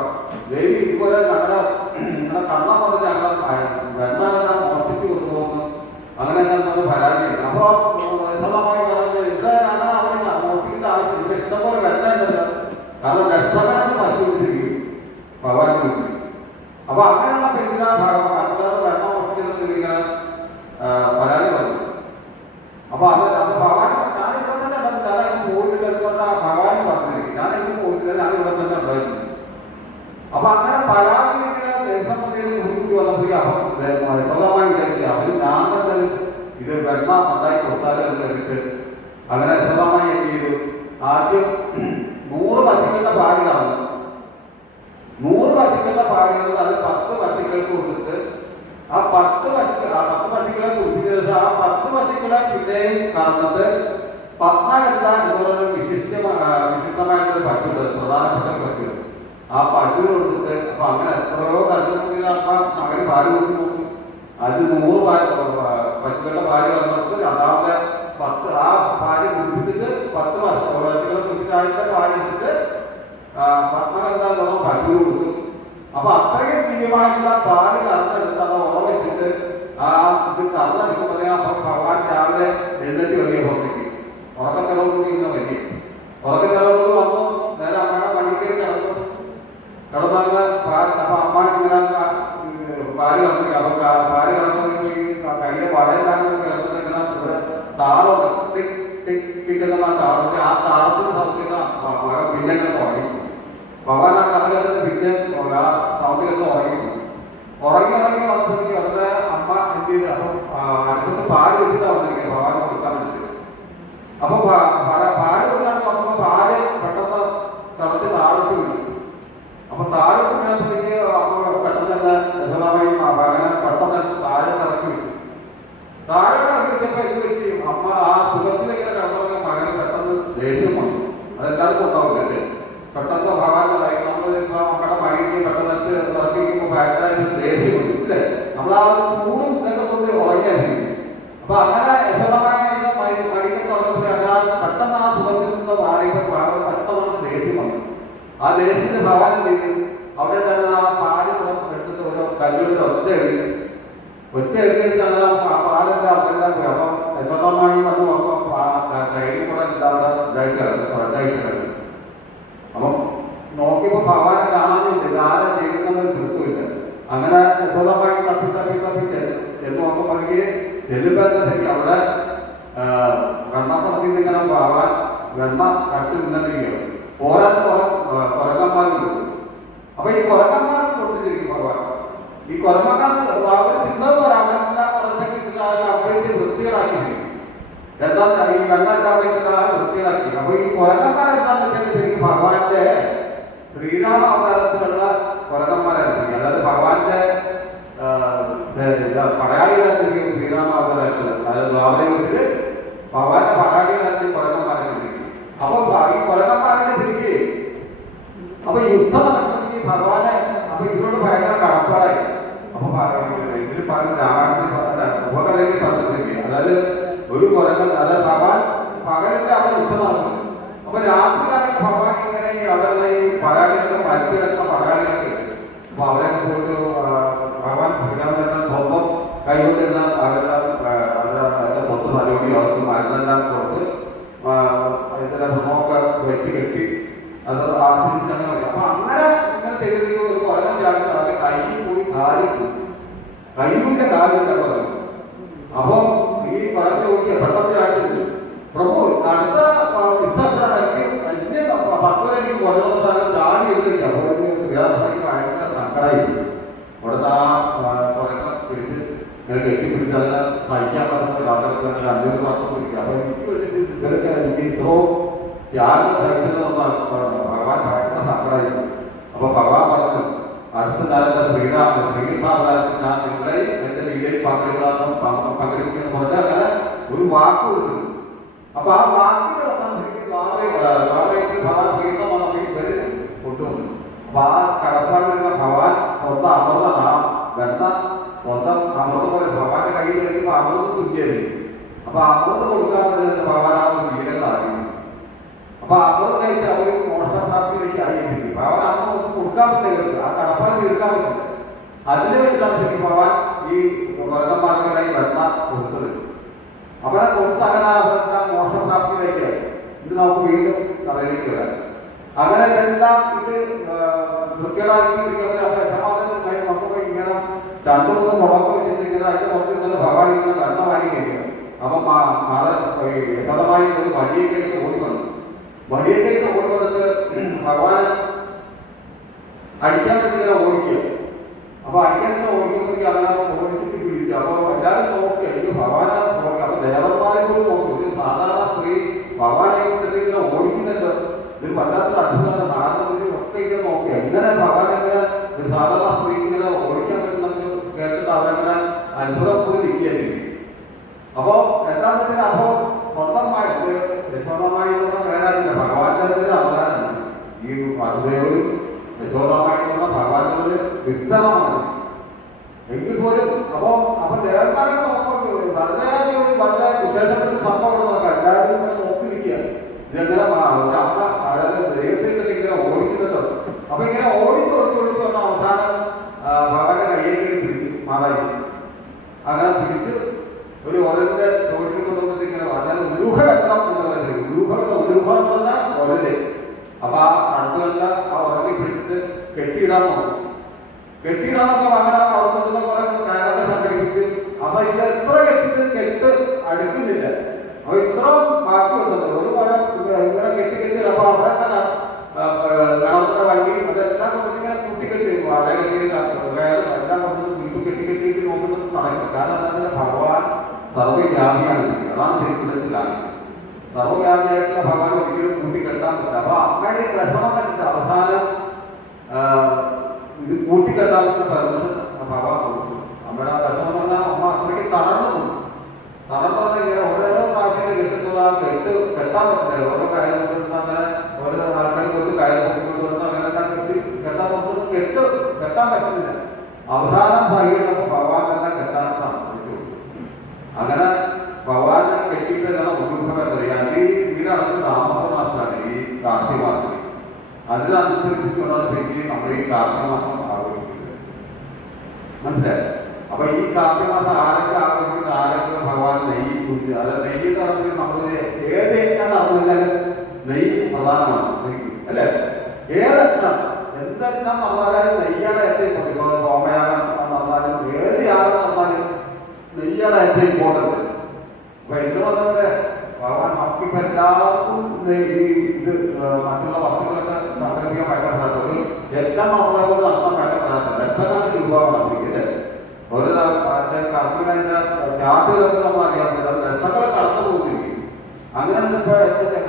ദേവി ഇതുപോലെ ഞങ്ങളുടെ കണ്ണ വന്ന് ഞങ്ങൾ വെണ്ണാനെല്ലാം മോഷ്ടിച്ചു കൊണ്ടുപോകുന്നു, അങ്ങനെ നമ്മൾ പരാതിയില്ല. അപ്പൊ യശോദാമായി പറഞ്ഞു ഇവിടെ അങ്ങനെ അവിടെ മോഷ്ടിക്കേണ്ട ആവശ്യം ഇവിടെ ഇഷ്ടംപോലെ വെണ്ണ ഉണ്ടല്ലോ, കാരണം ലക്ഷക്കണക്കിന് പശു പിടിച്ചിരിക്കും ഭഗവാന് വേണ്ടി. അപ്പൊ അങ്ങനെയുള്ള എന്തിനാ മറ്റുള്ളത് വെണ്ണ മോഷ്ടിക്കുന്നത് ഇങ്ങനെ പരാതി പറഞ്ഞു. അപ്പൊ അത് ഭഗവാൻ ഞാനിവിടെ തന്നെ ഉണ്ടായിരുന്നു, ഞാനങ്ങ് പോയിട്ടില്ല എന്നുള്ള ഭഗവാൻ പറഞ്ഞിരിക്കും, ഞാനെങ്കിൽ പോയിട്ടില്ല, ഞാനിവിടെ തന്നെ ഉണ്ടായിരുന്നു. അപ്പൊ അങ്ങനെ പരാതി ഇങ്ങനെ ദേശസംബന്ധിയിൽ കൂടി വന്നപ്പോഴേക്കും അപ്പം യശോദാമായി വിചാരിക്കുക അവര് ഞാൻ തന്നെ ഇത് വെണ്ണ ഉണ്ടാക്കി കൊടുത്താലും എന്ന് കരുതിട്ട് അങ്ങനെ യശോദാമായി എന്ത് ചെയ്തു, ആദ്യം 100 പശുക്കളുടെ പാല് കറന്നു. 100 പശുക്കളുടെ പാലുകൾ അത് 10 പശുക്കൾക്ക് കൊടുത്തിട്ട് ആ 10 പശുക്കളെ കുടിപ്പിച്ച ശേഷം ആ 10 പശുക്കളെ പിന്നെയും കറന്നിട്ട് പത്മഗന്ധ എന്നുള്ളൊരു വിശിഷ്ടമായിട്ടൊരു പശുണ്ട്, പ്രധാനപ്പെട്ട പശു. ആ പശു കൊടുത്തിട്ട് അപ്പൊ അങ്ങനെ എത്രയോ കരുതുന്നെങ്കിൽ അപ്പൊ മകന് പാല് കൊടുത്ത് നോക്കും. അത് 100 പശുക്കളുടെ പാല് കറന്നിട്ട് രണ്ടാമത്തെ 10 ആ പാല് കുടിപ്പിച്ചിട്ട് 10 പശുക്കളെ കുടിപ്പിച്ച് അതിന്റെ പാല് എടുത്തിട്ട് പത്മഗന്ധ എന്നുള്ള പശു കൊടുത്തു. അപ്പൊ അത്രയും ദിവ്യമായിട്ടുള്ള പാല് കറന്നെടുത്ത് അത് ഉറവച്ചിട്ട് ആ ഇത് കറന്നെടുക്കുമ്പോഴേ അപ്പൊ ഭഗവാൻ രാവിലെ എഴുന്നേറ്റ് വലിയ പുറത്തേക്ക് ഉറക്കത്തിലോടുകൂടി ഇന്ന് വലിയ ഉറക്കത്തിലോടുകൂടി വന്നു. നേരെ അമ്മയുടെ വണ്ടിക്കൽ കിടന്നങ്ങനെ അപ്പൊ അമ്മ ഇങ്ങനെ പാല് കറന്നില്ല. അപ്പൊ പാല് കറക്കുന്നത് കയ്യിലെ വളയിലാണ് കിടന്നിട്ടിങ്ങനെ ഇവിടെ താളം ടിക് ടിക് ടിക് എന്നുള്ള താളത്തിൽ ആ താളത്തിന്റെ സൗകര്യം പിന്നെ അങ്ങനെ തുടങ്ങി. ഭഗവാൻ ആ കഥ കേട്ടിട്ട് പിന്നെ ആ സൗണ്ട് കേട്ട് ഉറങ്ങി വന്നപ്പോഴേക്കും അവരുടെ അമ്മ എന്ത് ചെയ്ത് അപ്പം അടുപ്പത്ത് പാല് വെച്ചിട്ടാണ് വന്നിരിക്കുന്നത് ഭഗവാൻ കൊടുക്കാൻ വേണ്ടിയിട്ട്. അപ്പൊ പാല് കൊടുക്കാണ്ട് നോക്കുമ്പോൾ പാല് പെട്ടെന്ന് തിളച്ച് താഴോട്ട് വീണു. അപ്പൊ താഴോട്ട് വീണപ്പോഴേക്ക് അമ്മ പെട്ടെന്ന് തന്നെ യശോദാമായി ഭഗവാനെ പെട്ടെന്ന് താഴെ ഇറക്കി വിട്ടു. താഴോട്ട് ഇറക്കി വെച്ചപ്പോ എന്ത് പറ്റി, അമ്മ ആ സുഖത്തിലേക്ക് കിടന്നുറങ്ങിയ മകന് പെട്ടെന്ന് ദേഷ്യം വന്നു. അതെല്ലാവർക്കും ഉണ്ടാവില്ലേ, പെട്ടെന്ന് ഭഗവാന്റെ മക്കളുടെ മടിക്ക് പെട്ടെന്ന് ഇറക്കിക്കുമ്പോൾ ഭയങ്കരമായിട്ട് ദേഷ്യം വരും ഇല്ലേ, നമ്മൾ ആ കൂടും ഇതൊക്കെ കൊണ്ട് ഉറങ്ങിയായിരിക്കും. അപ്പൊ അങ്ങനെ യശോദമായ മടിക്ക് തുറന്നപ്പോൾ അങ്ങനെ പെട്ടെന്ന് ആ സുഖത്തിൽ നിന്ന് മാറിയപ്പോൾ ഭഗവാൻ പെട്ടെന്ന് ദേഷ്യം വന്നു. ആ ദേഷ്യത്തിന്റെ ഭഗവാൻ എന്ത് ചെയ്തു, അവിടെ തന്നെ ആ പാല് എടുത്തിട്ട് ഓരോ കല്ലുകൊണ്ട് ഒറ്റ എറിഞ്ഞിട്ട് അങ്ങനെ ആ പാലെല്ലാം അതെല്ലാം പോയി. അപ്പം യശോദമായി വന്നു നോക്കുമ്പോൾ കയ്യിൽ കൂടെ ഇതായിട്ട് കിടക്കും. അപ്പം നോക്കിയപ്പോ ഭഗവാനെ കാണാനില്ല, ആരെ ചെയ്യുന്നൊരു പിടുത്തമില്ല. അങ്ങനെ യശോദമായി തപ്പി ചെന്ന് നോക്കുമ്പോഴേക്ക് ചെല്ലുമ്പോഴത്തേക്ക് അവിടെ വെണ്ണപ്പുറത്തിൽ ഇങ്ങനെ ഭഗവാൻ വെണ്ണ കട്ട് നിന്നിരിക്കുകയാണ്. ഓരോന്ന് കുരങ്ങന്മാരും. അപ്പൊ ഈ കുരങ്ങന്മാർക്ക് കൊടുത്തിരിക്കും ഭഗവാൻ. ഈ കുരങ്ങന്മാർ അവർ തിന്നത് അവരെല്ലാം കുറച്ചൊക്കെ കംപ്ലീറ്റ് വൃത്തികളാക്കി രണ്ടാം ഈ വെണ്ണ കംപ്ലീറ്റ് വൃത്തികളാക്കി. അപ്പൊ ഈ കുരങ്ങന്മാരെന്താന്ന് വെച്ചാൽ ശരിക്കും ഭഗവാന്റെ ശ്രീരാമ അവതാരത്തിലുള്ള കുരങ്ങന്മാരായിരിക്കും. അതായത് ഭഗവാന്റെ പടയാളികളായിരിക്കും ശ്രീരാമ അവതാരത്തില്. അതായത് ദ്വാപരയുഗത്തില് ഭഗവാന്റെ പടയാളികളായിരിക്കും കുരങ്ങന്മാരായിരിക്കും. അപ്പൊ ഈ കുരങ്ങന്മാരുടെ തിരികെ അപ്പൊ യുദ്ധം നടക്കുന്നത് ഈ ഭഗവാനെ അപ്പൊ ഇതിനോട് ഭയങ്കര കടപ്പാടായി. അപ്പൊ ഇതിൽ പറഞ്ഞ രാമായണത്തിൽ ഉപകഥയിൽ പറഞ്ഞിരിക്കുക, അതായത് ഒരു കുരങ്ങൻ അതായത് ഭഗവാൻ പകലിന്റെ അവിടെ യുദ്ധം നടന്നു. അപ്പൊ രാത്രികാലത്ത് ഭഗവാൻ ഇങ്ങനെ അവരുടെ ഈ പടയാളികളൊക്കെ മരിച്ചെടുത്ത പടയാളികളൊക്കെ അപ്പൊ അവരൊക്കെ പോയിട്ട് ഭഗവാൻ ശ്രീരാമചന്ദ്രൻ സ്വന്തം കൈകൊണ്ടിരുന്ന അവരുടെ തൊട്ട് തലോടി അവർക്ക് മരുന്നെല്ലാം കൊടുത്ത് ഇതിന്റെ ഭ്രമമൊക്കെ വെട്ടി അത് ആസ്വദിച്ചങ്ങനെ പറയും. അപ്പൊ അങ്ങനെ ചെയ്തിരിക്കുന്ന ഒരു കുരങ്ങൻ ചാടിയിട്ട് അവരുടെ കയ്യിൽ പോയി കയ്യിന്റെ കാലിന്റെ പറഞ്ഞു. അപ്പൊ ഈ കുരങ്ങ് നോക്കിയ പെട്ടെന്ന് ചാടിച്ചു, പ്രഭു അടുത്ത എനിക്ക് 10 വരെ എനിക്ക് കൊല്ലണമെന്നാണ് ചാടി എടുത്തേക്ക്. അപ്പോൾ ശ്രീരാമസ്വാമിക്ക് ഭയങ്കര സങ്കടമായിട്ട് ഉടനെ ആ കുരങ്ങ പിടിച്ച് ഇങ്ങനെ കെട്ടിപ്പിടിച്ച് അങ്ങനെ സഹിക്കാൻ പറ്റുന്ന കാലഘട്ടത്തിൽ 2 വർഷം പിടിക്കുക. അപ്പൊ എനിക്ക് വേണ്ടിയിട്ട് ഇവരൊക്കെ എനിക്ക് ഇത്രയും ത്യാഗം സഹിച്ചതെന്നാണ് ഭഗവാൻ ഭയങ്കര സങ്കടമായിട്ട്. അപ്പൊ ഭഗവാൻ പറഞ്ഞു, അടുത്ത കാലത്ത് ശ്രീകൃഷ്ണാവതാരത്തിൽ ഞാൻ നിങ്ങളെ എന്റെ ലീലയിൽ പങ്കെടുക്കുന്ന പറഞ്ഞ അങ്ങനെ ഒരു വാക്ക് കൊടുത്തിരുന്നു. അപ്പൊ ആ വാക്കിന്റെ ദ്വാരത്തിൽ ഭഗവാൻ ശ്രീകൃഷ്ണൻ വന്നപ്പോഴേക്കും ഇവര് കൊണ്ടുവന്നു. അപ്പൊ ആ കടപ്പാടിൽ ഭഗവാൻ സ്വന്തം അമൃതമാണ് വെണ്ണ സ്വന്തം അമൃതം പോലെ ഭഗവാന്റെ കയ്യിൽ കഴിക്കുമ്പോൾ അമൃതം തുല്യായിരിക്കും. അപ്പൊ അമൃതം കൊടുക്കാൻ പറ്റുന്ന ഭഗവാൻ ആ ഒരു ലീലകളായിരുന്നു. അപ്പൊ അവർ കഴിച്ച് അവർ മോഷണപ്രാപ്തിയിലേക്ക് ആയിരിക്കും. ഭഗവാൻ അന്ന് ഒന്നും കൊടുക്കാൻ പറ്റില്ല, ആ കടപ്പാട് തീർക്കാൻ പറ്റില്ല. അതിന് വേണ്ടിയിട്ടാണ് ശരിക്കും ഭഗവാൻ ഈ വർഗന്മാർക്കായി വെണ്ണ കൊടുത്തത്. അവരെ കൊടുത്ത് അങ്ങനെ അവരുടെ മോക്ഷപ്രാപ്തിയിലേക്ക് ഇത് നമുക്ക് വീണ്ടും കഥയിലേക്ക് വരാം. അങ്ങനെ ഇതെല്ലാം ഇത് വൃത്തികളാക്കിയിരിക്കുന്നത് യശമാതമായി നമുക്ക് ഇങ്ങനെ 2-3 മുടക്കം വെച്ചിട്ട് ഇങ്ങനെ അതിന്റെ പുറത്ത് ഇന്നലെ ഭഗവാൻ ഇങ്ങനെ വെണ്ണ വാങ്ങി കഴിക്കുക. അപ്പം യശോദമായി ഒരു വടിയേക്ക് ഓടി വന്നു. വടിയേക്ക് ഓടി വന്നിട്ട് ഭഗവാൻ അടിക്കാൻ വേണ്ടി ഇങ്ങനെ ഓടിക്കുക. അപ്പൊ അടിക്കാൻ ഓടിക്കുമ്പോഴേക്ക് അങ്ങനെ ഓടിച്ചിട്ട് പിടിച്ചു. അപ്പൊ എല്ലാവരും നോക്കി എനിക്ക് ഭഗവാനെ നോക്കി. അപ്പൊ ദേവന്മാരെ കൂടി നോക്കി. ഒരു സാധാരണ സ്ത്രീ ഭഗവാനെ കൊണ്ടിട്ട് ഇങ്ങനെ ഓടിക്കുന്നുണ്ട്. ഇത് പറ്റാത്ത അത്ഭുതം. നാടകത്തിൽ ഒക്കെ ഇങ്ങനെ നോക്കി എങ്ങനെ ഭഗവാൻ എങ്ങനെ ഒരു സാധാരണ സ്ത്രീ ഇങ്ങനെ ഓടിക്കാൻ പറ്റുന്നത് കേട്ടിട്ട് അവരെങ്ങനെ അത്ഭുതം കൂടി നിൽക്കുകയായിരുന്നു. അപ്പൊ എന്താണെന്ന് വെച്ചാൽ അപ്പൊ സ്വന്തമായിട്ട് യശോദമായി എന്നുള്ള പേരായില്ല, ഭഗവാന്റെ ഒരു അവതാരമാണ് ഈ വാസുദേവനും യശോദമായി എന്നുള്ള ഭഗവാന്റെ ഒരു വിസ്തരമാണ്. എങ്കിൽ പോലും അപ്പൊ ദേവന്മാരൊക്കെ നോക്കുമ്പോൾ വളരെ വിശേഷപ്പെട്ട സംഭവം നോക്കാം. എല്ലാവരും ഇങ്ങനെ നോക്കി നിൽക്കുക. ഇതെങ്ങനെ ഒരു അമ്മ അതായത് ദൈവത്തിൻ്റെ ഇങ്ങനെ ഓടിക്കുന്നുണ്ടോ. അപ്പൊ ഇങ്ങനെ ഓടിച്ച് വന്ന അവസാനം ഭഗവാന്റെ കയ്യേക്ക് പിടിച്ചു മാതാജി. അങ്ങനെ പിടിച്ച് ഒരു ഒരലിന്റെ തോട്ടിൽ കൊണ്ടുവന്നിട്ട് ഇങ്ങനെ അതായത് ഉലൂഹകത്രം എന്ന് പറയുന്നത്. ഉലൂഹം എന്ന് പറഞ്ഞാൽ ഒരല്. അപ്പൊ ആ അടുത്തുള്ള ആ ഒരലിൽ പിടിച്ചിട്ട് കെട്ടിയിടാൻ നോക്കും. കെട്ടിയിടാന്നൊക്കെ അങ്ങനെ അവിടെ നിന്ന കുറെ കാര്യങ്ങൾ സംഘടിപ്പിച്ച് അപ്പൊ ഇത് എത്ര കെട്ട് അടുക്കുന്നില്ല. അപ്പൊ ഇത്ര ബാക്കി വന്നത് ഒരു പഴം ഇങ്ങനെ കെട്ടി അപ്പൊ അവിടെ ഗണത്തിന്റെ വണ്ടി അതെല്ലാം കൊണ്ടിങ്ങനെ കൂട്ടിക്കെട്ടി വളരെ എല്ലാം കൊണ്ടു വീണ്ടും കെട്ടിക്കെട്ടിയിട്ട് നോക്കുന്നത് നടക്കില്ല. കാരണം എന്താ ഭഗവാൻ സർവ്വവ്യാപിയാണ്. അതാണ് ശരിക്കും മനസ്സിലാക്കുന്നത്. സർവ്വവ്യാപിയായിട്ടുള്ള ഭഗവാൻ ഒരിക്കലും കൂട്ടിക്കെട്ടാൻ പറ്റില്ല. അപ്പൊ അമ്മയുടെ വിഷമം കണ്ടിട്ട് അവസാനം ഇത് കൂട്ടിക്കെട്ടാൻ പറ്റുന്ന പെർമിഷൻ ഭഗവാൻ കൊടുത്തു. അമ്മയുടെ വിഷമം എന്ന് പറഞ്ഞാൽ അമ്മ അത്രയ്ക്ക് തളർന്നു പോകും. തളർന്നു ഇങ്ങനെ ഓരോ പ്രാവശ്യം കെട്ടാൻ പറ്റില്ല. ഓരോ കാര്യം അങ്ങനെ ഓരോ ആൾക്കാർ പോയിട്ട് കാര്യം പൊട്ടിക്കൊണ്ടുവന്ന് അങ്ങനെല്ലാം കെട്ടാൻ പറ്റുന്നില്ല. അവസാനം ഭാഗ്യമുള്ളപ്പോൾ ഭഗവാൻ തന്നെ കെട്ടാൻ സമ്മതിച്ചു. അങ്ങനെ ഭഗവാനെ കെട്ടിയിട്ട് ഉദ്യോഗം ഈ വീടടക്കം താമസ മാസമാണ് ഈ കാർത്തിക മാസം. അതിനനുസരിച്ചുകൊണ്ടാണ് ശരിക്കും നമ്മൾ ഈ കാർത്തിക മാസം ആഘോഷിക്കുന്നത്. മനസ്സിലായി? അപ്പൊ ഈ കാർത്തിക മാസം ആരൊക്കെ ആഘോഷിക്കുന്നത്, ആരൊക്കെ ഭഗവാൻ നെയ്യ് കുറിച്ച് അത് നെയ്യ് നടന്നത് നമ്മളൊരു ഏത് യജ്ഞം നടന്നാലും നെയ്യ് പ്രധാനമാണ് ശരിക്കും, അല്ലേ? ഏതജ്ഞം എന്തജ്ഞം നടന്നാലും നെയ്യാണ് ഏറ്റവും ഇമ്പോർട്ടൻ്റ്. ഇപ്പോൾ ഹോമയാഗം നടന്നാലും ഏത് യാഗം നടന്നാലും നെയ്യാണ് ഏറ്റവും ഇമ്പോർട്ടൻ്റ്. അപ്പൊ എന്ന് പറഞ്ഞ ഭഗവാൻ നമുക്കിപ്പോ എല്ലാവർക്കും ഇത് മറ്റുള്ള വസ്തുക്കളൊക്കെ സംഘടിപ്പിക്കാൻ ഭയങ്കര പ്രയാസം. എല്ലാം നമ്മളെ കൊണ്ട് നടത്താൻ ഭയങ്കര പ്രയാസം. ലക്ഷക്കണക്കിന് രൂപ അല്ലേ? ഒരു കർമ്മന്റെ ചാർട്ടുകളൊക്കെ നമ്മൾ അറിയാൻ പറ്റില്ല. ലക്ഷങ്ങളെ കടന്നു പോകുന്നിരിക്കും. അങ്ങനെ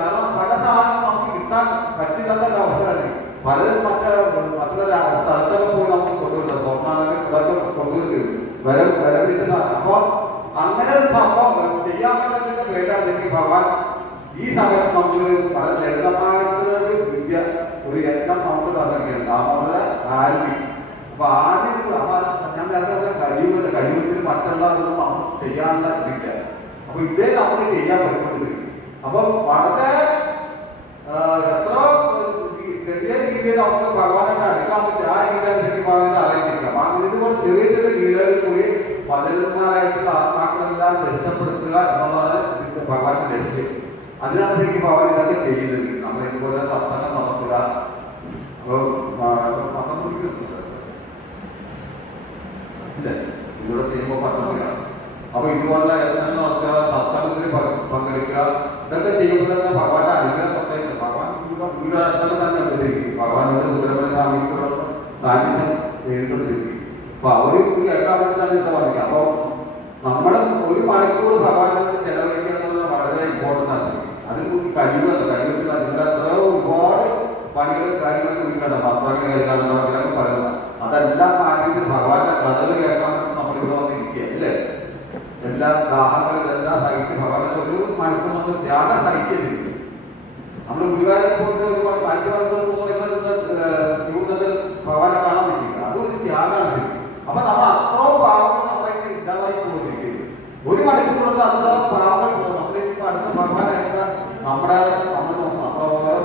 കാരണം പല സാധനങ്ങളും നമുക്ക് കിട്ടാൻ പറ്റില്ലാത്ത അവസരമാണ്. പലരും മറ്റുള്ള സ്ഥലത്തൊക്കെ പോയി നമുക്ക് കൊണ്ടുവരുന്നത് സ്വർണ്ണാണെങ്കിൽ ഇതൊക്കെ കൊണ്ടുവരുന്നത് വില സാധനം. അപ്പൊ അങ്ങനെ ഒരു സംഭവം ചെയ്യാൻ പറ്റുന്നതിന്റെ പേരാണ് ശരിക്കും ഭഗവാൻ ഈ സമയത്ത് നമുക്ക് വളരെ ലളിതമായിട്ടുള്ളൊരു വിദ്യ ഒരു യജ്ഞം നമുക്ക് തന്നിരിക്കുന്നത്. നമ്മുടെ ആരതി. അപ്പൊ ആദ്യം ഞാൻ നേരത്തെ കഴിവത്തിൽ മറ്റുള്ളതൊന്നും നമ്മൾ ചെയ്യാനുള്ള ഇതില്ല. അപ്പൊ ഇതേ നമുക്ക് ചെയ്യാൻ പറ്റുന്നത്. അപ്പൊ വളരെ എത്ര ചെറിയ രീതിയിൽ നമുക്ക് ഭഗവാനായിട്ട് അടുക്കാൻ പറ്റും. ആ രീതിയിലാണ് ശരിക്കും ഭഗവാനെ അറിയിച്ചിരിക്കുക. അപ്പൊ അങ്ങനെ ഇതുപോലെ ചെറിയ ചെറിയ രീതികളിൽ കൂടി പതിനന്മാരായിട്ടുള്ള ആത്മാക്കളെല്ലാം രക്ഷപ്പെടുത്തുക എന്നുള്ളതാണ് ഭഗവാന്റെ ലക്ഷ്യം. അതിനാണ് ശരിക്കും ഭഗവാൻ ഇതൊക്കെ ചെയ്യുന്നത്. നമ്മൾ ഇതുപോലെ സത്സംഗം നടത്തുക. അപ്പോൾ ഇതിലൂടെ ചെയ്യുമ്പോൾ പദ്ധതിയാണ്. അപ്പൊ ഇതുപോലെ യജ്ഞങ്ങൾ നടത്തുക, സത്സംഗത്തിൽ പങ്കെടുക്കുക, ഇതൊക്കെ ചെയ്യുമ്പോൾ തന്നെ ഭഗവാന്റെ അനുഗ്രഹം പ്രത്യേകിച്ച് ഭഗവാൻ വീട് അടുത്തൊക്കെ തന്നെ ഉപയോഗിക്കും. ഭഗവാനോട് ദൂരപരി സാമീപ്യമുള്ള സാന്നിധ്യം ചെയ്തിട്ടുണ്ടിരിക്കും. അപ്പൊ അവർ ഇത് കേൾക്കാൻ പറ്റാണ് ഇഷ്ടം പറയുക. അപ്പൊ നമ്മൾ 1 മണിക്കൂർ ഭഗവാനോട് ചെലവഴിക്കുക എന്നുള്ളത് വളരെ ഇമ്പോർട്ടൻ്റ് ആണ്. അത് കഴിവല്ല. കഴിവത്തിൽ അതിൻ്റെ എത്രയോ ഒരുപാട് പണികളും കാര്യങ്ങളൊക്കെ വീട്ടിലുണ്ട്. പത്രങ്ങൾ കേൾക്കാനുണ്ടോ അങ്ങനെയൊക്കെ പറയുന്നത്. അതെല്ലാം മാറ്റിയിട്ട് ഭഗവാന്റെ കഥകൾ കേൾക്കാൻ വേണ്ടി നമ്മളിവിടെ വന്നിരിക്കുക, അല്ലേ? എല്ലാ ദാഹങ്ങളും ഇതെല്ലാം സഹിച്ച് ഭഗവാന്റെ 1 മണിക്കൂർ നമ്മൾ ത്യാഗം സഹിച്ചിരിക്കും. നമ്മൾ ഗുരുവായൂർ പോയിട്ട് ഒരുപാട് 5 മണിക്കൂർ ഭഗവാനെ കാണാൻ നിൽക്കുക. അതൊരു ത്യാഗമാണ്. അപ്പൊ നമ്മൾ അത്രയും പാവങ്ങൾ നമ്മളെ ഇല്ലാതായി പോയിരിക്കുന്നത്. 1 മണിക്കൂർ കൊണ്ട് അത്ര പാവങ്ങൾ പോകും. നമ്മളിപ്പോ അടുത്ത ഭഗവാനായിട്ട് നമ്മൾ നോക്കണം. അപ്പൊ ഓരോ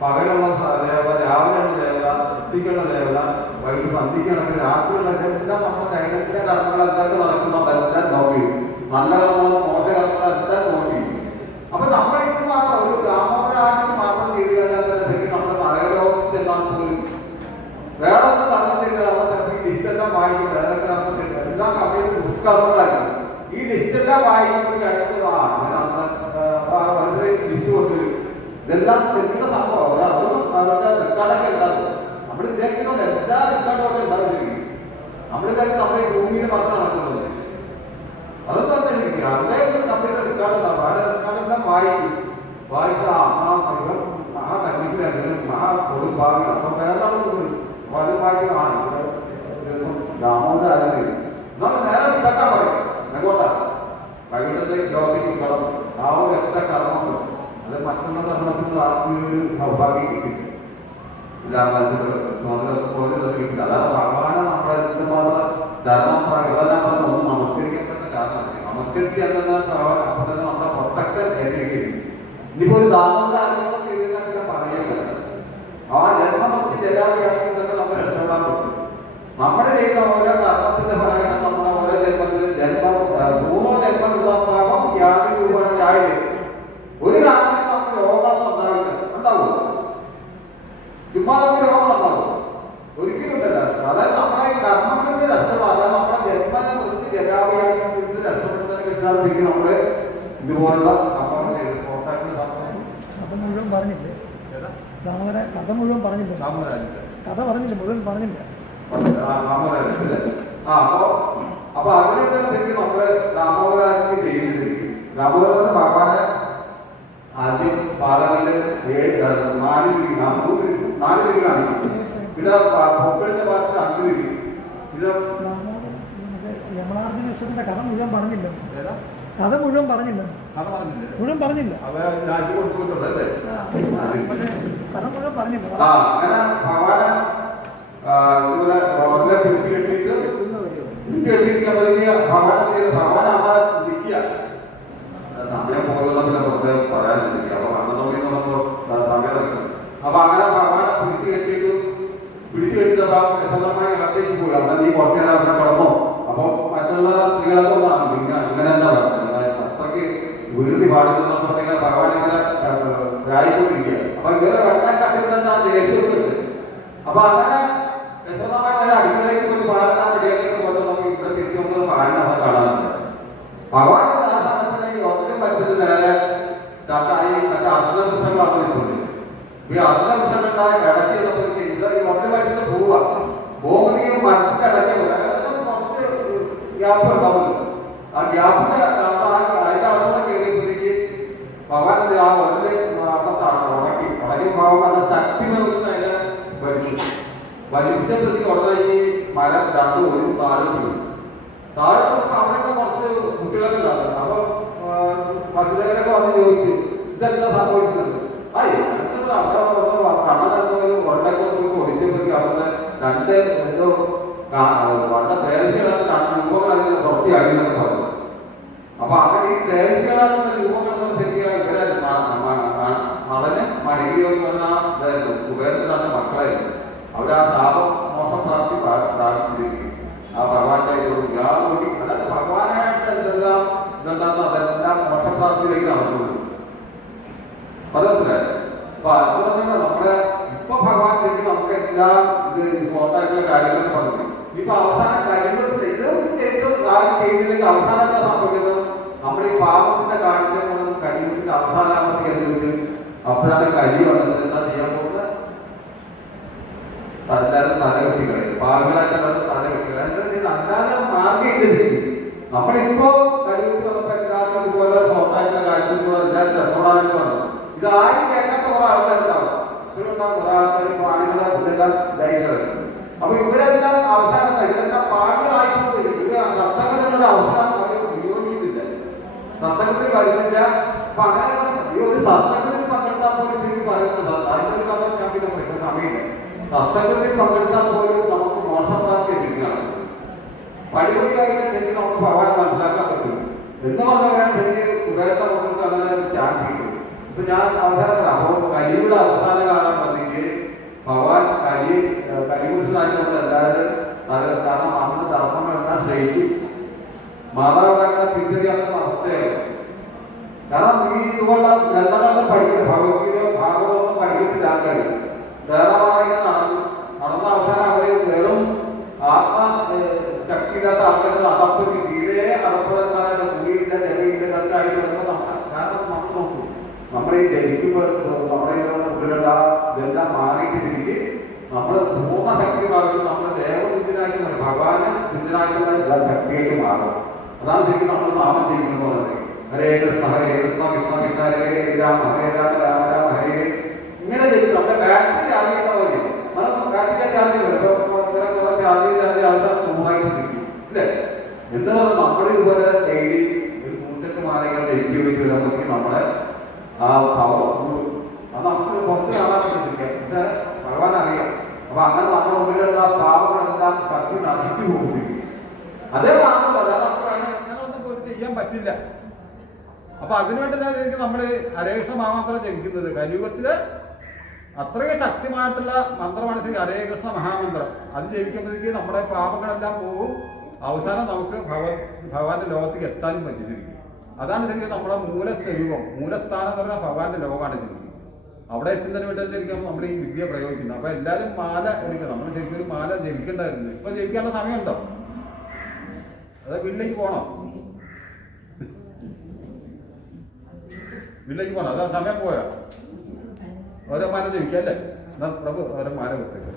പകലുള്ള ദേവത, രാവിലെയുള്ള ദേവത, ഉച്ചയ്ക്കുള്ള ദേവത, വൈകിട്ട് സന്ധിക്കുകയാണെങ്കിൽ രാത്രിയുള്ള എല്ലാം നമ്മുടെ ദൈനംദിന കർമ്മങ്ങൾ എന്തൊക്കെ നടക്കുന്നതെല്ലാം നോട്ട് ചെയ്യും. നല്ല കർമ്മങ്ങളും മോശ കർമ്മങ്ങളെല്ലാം നോട്ട് ചെയ്യും. അപ്പൊ നമ്മൾ ഇത് മാത്രം ഒരു ദാമോദരാജ്ഞി മാത്രം ചെയ്ത് കഴിഞ്ഞാൽ തന്നെ നമ്മുടെ നരകലോകത്തിൽ ചെന്നാൽ പോലും വേറെ ഒന്നും കർമ്മം ചെയ്താൽ നമ്മൾ ചിലപ്പോൾ ഈ ലിസ്റ്റെല്ലാം വായിക്കും. വേറെ കർമ്മം ചെയ്ത് എല്ലാം കമ്പ്ലീറ്റ് ദുഷ്കർമ്മങ്ങളായിരിക്കും. ഈ ലിസ്റ്റെല്ലാം വായിക്കുമ്പോൾ കഴിഞ്ഞത് വളരെ ലിസ്റ്റ് കൊണ്ടുവരും. ഇതെല്ലാം തെറ്റുന്ന സംഭവം അവരുടെ റെക്കോർഡൊക്കെ ഉണ്ടാകും. നമ്മൾ വിചാരിക്കുന്ന എല്ലാ റെക്കോർഡൊക്കെ ഉണ്ടാവില്ല. നമ്മളിതൊക്കെ നമ്മുടെ ഭൂമിയിൽ മാത്രം നടക്കുന്നത്. അതൊന്നും തന്നെ അവിടെ കമ്പ്യൂട്ടർ റെക്കോർഡ് ഉണ്ടാവും. ആ റെക്കോർഡെല്ലാം വായിച്ച ആ തട്ടിപ്പിലും ആ കൊടുപ്പാകണം. അപ്പൊ വേറെ ആളുകൾ അപ്പൊ അത് വായിക്കുന്ന ദാമോദരാജ്ഞി നമ്മൾ നേരെ ഉണ്ടാക്കാൻ പറയും. എങ്ങോട്ടാ? വൈകിട്ടത്തെ ലോകത്തേക്ക് കിട്ടണം. ആ ഒരു ഒറ്റ കർമ്മം അത് മറ്റുള്ള ധർമ്മത്തിൽ ആർക്കും ഒരു സൗഭാഗ്യം കിട്ടില്ല. കിട്ടില്ല. അതാണ് ഭഗവാനെ നമ്മളെ എന്തുമാത്രം ധർമ്മം ഇതെല്ലാം പറഞ്ഞ് ഒന്ന് നമസ്കരിക്കപ്പെട്ട കാരണം. നമസ്കരിക്കുക അപ്പൊ തന്നെ നമ്മുടെ പ്രൊട്ടക്ഷൻ ഏറ്റിരിക്കുന്നു. ഇനിയിപ്പോ ഒരു ദാമോദരാജ്ഞികളെ ചെയ്താൽ പിന്നെ പറയുകയല്ല. ആ ജന്മമൊക്കെ ജലാവ്യാപ്തിയൊക്കെ നമ്മൾ രക്ഷപ്പെടാൻ പറ്റും. നമ്മുടെ ചെയ്യുന്ന ഓരോ കർമ്മത്തിന്റെ ഫലമായിട്ട് നമ്മുടെ ഓരോ ജന്മത്തിൽ മൂന്നോ ജന്മകൃതഭാവം യാതി രൂപമാണ് ജായത്. ഒരു കാരണത്തിൽ നമുക്ക് രോഗങ്ങളൊന്നും ഉണ്ടാവില്ല. ഉണ്ടാവുമോ? ചുമ്മാ നമുക്ക് രോഗം ഉണ്ടാവും? ഒരിക്കലും ഇല്ല. അതായത് നമ്മളെ ഈ കർമ്മങ്ങളിൽ രക്ഷപ്പെടും. അതായത് നമ്മുടെ ജന്മത്തിൽ ജലാവ്യാപ്തി രക്ഷപ്പെടുന്നതിന് കിട്ടാണെങ്കിൽ നമ്മള് ഇതുപോലുള്ള കർമ്മങ്ങൾ ചെയ്ത് കോട്ടാക്ട് കഥ മുഴുവൻ പറഞ്ഞില്ലേ? ദാമോദര കഥ മുഴുവൻ പറഞ്ഞില്ല. കഥ പറഞ്ഞില്ല, മുഴുവൻ പറഞ്ഞില്ല. അപ്പൊ അതിനൊക്കെ നമ്മള് ദാമോദരാജ്ഞി ചെയ്യുന്നിരിക്കും. ദാമോദരൻ ഭഗവാനെ ആദ്യം പാദങ്ങളില് 4 തിരി കാണിക്കും. പിന്നെ പൊക്കളിന്റെ ഭാഗത്ത് 2 തിരി. പിന്നെ യമളാർജുന വിശ്വത്തിന്റെ കഥ മുഴുവൻ പറഞ്ഞില്ല. കഥ മുഴുവൻ പറഞ്ഞില്ല. മുഴുവൻ പറഞ്ഞില്ല. കഥ മുഴുവൻ പറഞ്ഞില്ല. അങ്ങനെ ഭഗവാനെ ഇതുപോലെ പിടിച്ചു കെട്ടിയിരിക്കുമ്പോഴത്തേക്ക് ഭഗവാൻ അവിടെ നിൽക്കുക. സമയം പോകുന്ന പിന്നെ പുറത്ത് പറയാനിരിക്കുക. അപ്പൊ വന്നതോടി പറയുമ്പോ സമയം നടക്കും. അപ്പൊ അങ്ങനെ ഭഗവാനെ പിടിച്ചു കെട്ടിയിട്ട് യഥാർത്ഥമായി അകത്തേക്ക് പോയി. അവിടെ നീ കുറച്ചു നേരം അവിടെ കിടന്നോ. അപ്പൊ മറ്റുള്ള സ്ത്രീകളൊക്കെ ഒന്നാണ് അങ്ങനെ തന്നെ പറഞ്ഞത്. അത്രയ്ക്ക് വിരുതി പാടുന്ന പറഞ്ഞാൽ ഭഗവാൻ ഇങ്ങനെ രായിക്കൊണ്ടിരിക്കുക. അപ്പൊ ഇവരെ വെള്ളം കട്ടിൽ തന്നെ ആ ദേഷ്യമൊക്കെ ഉണ്ട്. അപ്പൊ അങ്ങനെ യശോദാമായി അടുക്കളയ്ക്ക് പോയി പാലനാ റെഡിയാക്കിയിട്ട് കൊണ്ട് നമുക്ക് ഇവിടെ തിരിച്ചു വന്നത് പാലിനെ അവിടെ കാണാറുണ്ട്. ഭഗവാന്റെ ആ സമയത്ത് ഒറ്റ പറ്റിട്ട് നേരെ മറ്റേ അർദ്ധനിമിഷങ്ങൾ അവതരിപ്പുണ്ട്. ഈ അർദ്ധനിമിഷങ്ങളുണ്ടായ ഇടയ്ക്ക് നമുക്ക് ഇവിടെ ഈ ഒറ്റ പറ്റിട്ട് പോവുക. പോകുന്നെങ്കിൽ മരത്തിന്റെ ഇടയ്ക്ക് കുറച്ച് ഗ്യാപ്പ് ഉണ്ടാവുമല്ലോ. ആ ഗ്യാപ്പിന്റെ അതിന്റെ അകത്തോടെ കയറിയപ്പോഴത്തേക്ക് ഭഗവാന്റെ ആ ഒരേ അകത്താണ് ഉടക്കി ഭഗവാന്റെ ശക്തി നോക്കുന്ന അതിനെ വലിച്ചപ്പോഴത്തേക്ക് ഉടനെ ഈ മരം 2 ഒഴിഞ്ഞ് താഴെ വീഴും. താഴെ വീഴുമ്പോൾ അവിടെ കുറച്ച് കുട്ടികളൊക്കെ കാണും. അപ്പൊ മറ്റുള്ളവരൊക്കെ വന്ന് ചോദിച്ചു ഇതെന്താ സംഭവിച്ചത്? കണ്ണനൊരു വണ്ടൊക്കെ ഒടിച്ചപ്പോഴത്തേക്ക് അവിടെ 2 എന്തോ വണ്ട തേജസ്സുകളാണ് 2 രൂപങ്ങൾ അതിന് പുറത്തി അടിയെന്നൊക്കെ പറഞ്ഞു. അപ്പൊ അങ്ങനെ ഈ തേജസ്സുകളാണ് രൂപങ്ങൾ തെറ്റിയ ഇവരെ നടന് മണികയോ എന്ന് പറഞ്ഞാൽ കുബേരത്തിലാണ് മക്കളായിരുന്നു. അവർ ആ ശാപം മോശം പ്രാപിച്ചിരിക്കും. ആ ഭഗവാന്റെ യാതൊരു അതായത് ഭഗവാനായിട്ട് എന്തെല്ലാം ഇതുണ്ടാകുന്ന അതെല്ലാം മോശപ്രാപ്തിയിലേക്ക് നടക്കുള്ളൂ. പലത്തിലായി. അപ്പൊ അതുകൊണ്ട് തന്നെ നമ്മളെ ഇപ്പൊ ഭഗവാൻ ശരിക്കും നമുക്ക് എല്ലാം ഇത് ഷോർട്ടായിട്ടുള്ള കാര്യങ്ങളൊക്കെ പറഞ്ഞു. ഇപ്പൊ അവസാനം കഴിയുമ്പോൾ ഏറ്റവും ചെയ്യുന്നതിലേക്ക് അവസാനത്തെ സംഭവിക്കുന്നത് നമ്മുടെ ഈ പാപത്തിന്റെ കാഠിന്യം കൊണ്ട് കഴിയുന്നതിന്റെ അവസാനാമത്തേക്ക് എന്തെങ്കിലും അപ്പോഴാണ് കഴി വന്നത്. എന്താ ചെയ്യാൻ പോകുന്നത്? എല്ലാവരും തലകെട്ടികളെ പാർവലായിട്ടുള്ളത് തലകെട്ടികളെ അല്ലാതെ മാർഗം നമ്മളിപ്പോ കഴിയുമ്പോൾ എല്ലാവരും ഇതുപോലെ ഷോർട്ടായിട്ടുള്ള കാര്യത്തിലൂടെ എല്ലാവരും രക്ഷപ്പെടാനായിട്ട് വന്നു. ഇത് ആരും കേൾക്കാത്ത കുറെ ആൾക്കാരുണ്ടാവും. ഇവരുണ്ടാവും കുറെ ആൾക്കാർ പാണികളെ ഇതെല്ലാം ഇതായിട്ടുള്ളത്. അപ്പൊ ഇവരെല്ലാം അവസാനത്തെ ഇവരെല്ലാം പാണികളായിപ്പോയി. ഇവര് സത്സംഗത്തിനുള്ള അവസരം അവരെ ഉപയോഗിക്കുന്നില്ല, സത്സംഗത്തിൽ വരുന്നില്ല. അപ്പൊ അങ്ങനെ ഈ ഒരു സത്സംഗത്തിൽ പങ്കെടുത്താൽ പോലും ശരി പറയുന്നത് അതിന്റെ ഒരു കഥ ഞാൻ പിന്നെ പറയുന്ന സമയമില്ല. സത്സംഗത്തിൽ പങ്കെടുത്താൽ പോലും നമുക്ക് മോശപ്രാപ്തി എത്തിക്കുകയാണ്. പടിപടിയായിട്ട് ശരിക്കും നമുക്ക് ഭഗവാൻ മനസ്സിലാക്കാൻ പറ്റും എന്ന് പറഞ്ഞവരാണ് ശരിക്കും കുബേരത്തെ നമുക്ക് അങ്ങനെ ചാൻസ് കിട്ടും. ഇപ്പൊ ഞാൻ അവസരം അപ്പൊ കലിയുടെ അവസാന കാലം ആൾക്കാർ ധാരാളമായി നടന്ന അവസാനം അവരെ വെറും ശക്തിയില്ലാത്ത ആൾക്കാർ അതപ്പത്തി തീരെ അതപ്പതന്മാരുടെ കൂടിയില്ല ജനയില്ല കത്തായിട്ട് വരുമ്പോൾ കാരണം നമ്മൾ നോക്കും നമ്മളെ ജനിക്കുമ്പോൾ നമ്മുടെ ഉള്ളിലുള്ള ഇതെല്ലാം മാറിയിട്ട് തിരിച്ച് നമ്മൾ പൂർണ്ണ ശക്തി പ്രാപിച്ച് നമ്മൾ ദേവബുദ്ധിനായിട്ട് മാറും, ഭഗവാന് ബുദ്ധിനായിട്ടുള്ള എല്ലാ ശക്തിയായിട്ട് മാറും. അതാണ് ശരിക്കും നമ്മൾ നാമം ചെയ്യുന്നത് പറയുന്നത്. ഹരേ കൃഷ്ണ ഹരേ കൃഷ്ണ കൃഷ്ണ കൃഷ്ണ ഹരേ രാമ ഹരേ രാമ രാമ രാമ ഹരേ ഇങ്ങനെ ചെയ്ത് നമ്മുടെ ബാറ്റിൽ അറിയുന്ന പോലെ നമ്മൾ ബാറ്റിലെ ചാർജ് കുറച്ച് ആൾക്കാർ നൂറായിട്ട് നിൽക്കും അല്ലേ. എന്താ പറയുക, നമ്മൾ ഇതുപോലെ ഡെയിലി ഒരു 108 മാലകൾ ധരിച്ചു വെച്ച് വരുമ്പോഴത്തേക്ക് നമ്മുടെ ആ പവർ കൂടും. അത് നമുക്ക് പുറത്ത് കാണാൻ പറ്റത്തില്ല, പക്ഷെ ഭഗവാൻ അറിയാം. അപ്പൊ അങ്ങനെ നമ്മുടെ ഉള്ളിലുള്ള പാവങ്ങളെല്ലാം കത്തി നശിച്ചു പോകും. അതേ മാത്രമല്ല നമുക്ക് അങ്ങനെയൊന്നും പോയിട്ട് ചെയ്യാൻ പറ്റില്ല. അപ്പൊ അതിനുവേണ്ടി നമ്മള് ഹരേകൃഷ്ണ മഹാമന്ത്രം ജപിക്കുന്നത്. കലിയുഗത്തില് അത്രയും ശക്തിമായിട്ടുള്ള മന്ത്രമാണ് ശരി ഹരേ കൃഷ്ണ മഹാമന്ത്രം. അത് ജപിക്കുമ്പോഴേക്ക് നമ്മുടെ പാപങ്ങളെല്ലാം പോകും. അവസാനം നമുക്ക് ഭഗവാന്റെ ലോകത്തേക്ക് എത്താനും പറ്റിയിരിക്കും. അതാണ് ശരിക്കും നമ്മുടെ മൂലസ്വരൂപം, മൂലസ്ഥാനം എന്ന് പറഞ്ഞാൽ ഭഗവാന്റെ ലോകമാണ് ശരിക്കും. അവിടെ എത്തുന്നതിന് വേണ്ടി ശരിക്കും നമ്മൾ ഈ വിദ്യ പ്രയോഗിക്കുന്നത്. അപ്പൊ എല്ലാവരും മാല എടുക്കുക. നമ്മൾ ശരിക്കും ഒരു മാല ജപിക്കേണ്ടായിരുന്നു. ഇപ്പൊ ജപിക്കാനുള്ള സമയമുണ്ടോ? അതെ, വീട്ടിലേക്ക് പോകണോ? വീട്ടിലേക്ക് പോകണം. അതാ സമയം പോയാ ഓരോ മാല ജപിക്കാം അല്ലേ? എന്നാ പ്രഭു ഓരോ മാല കൊടുത്തേക്ക്.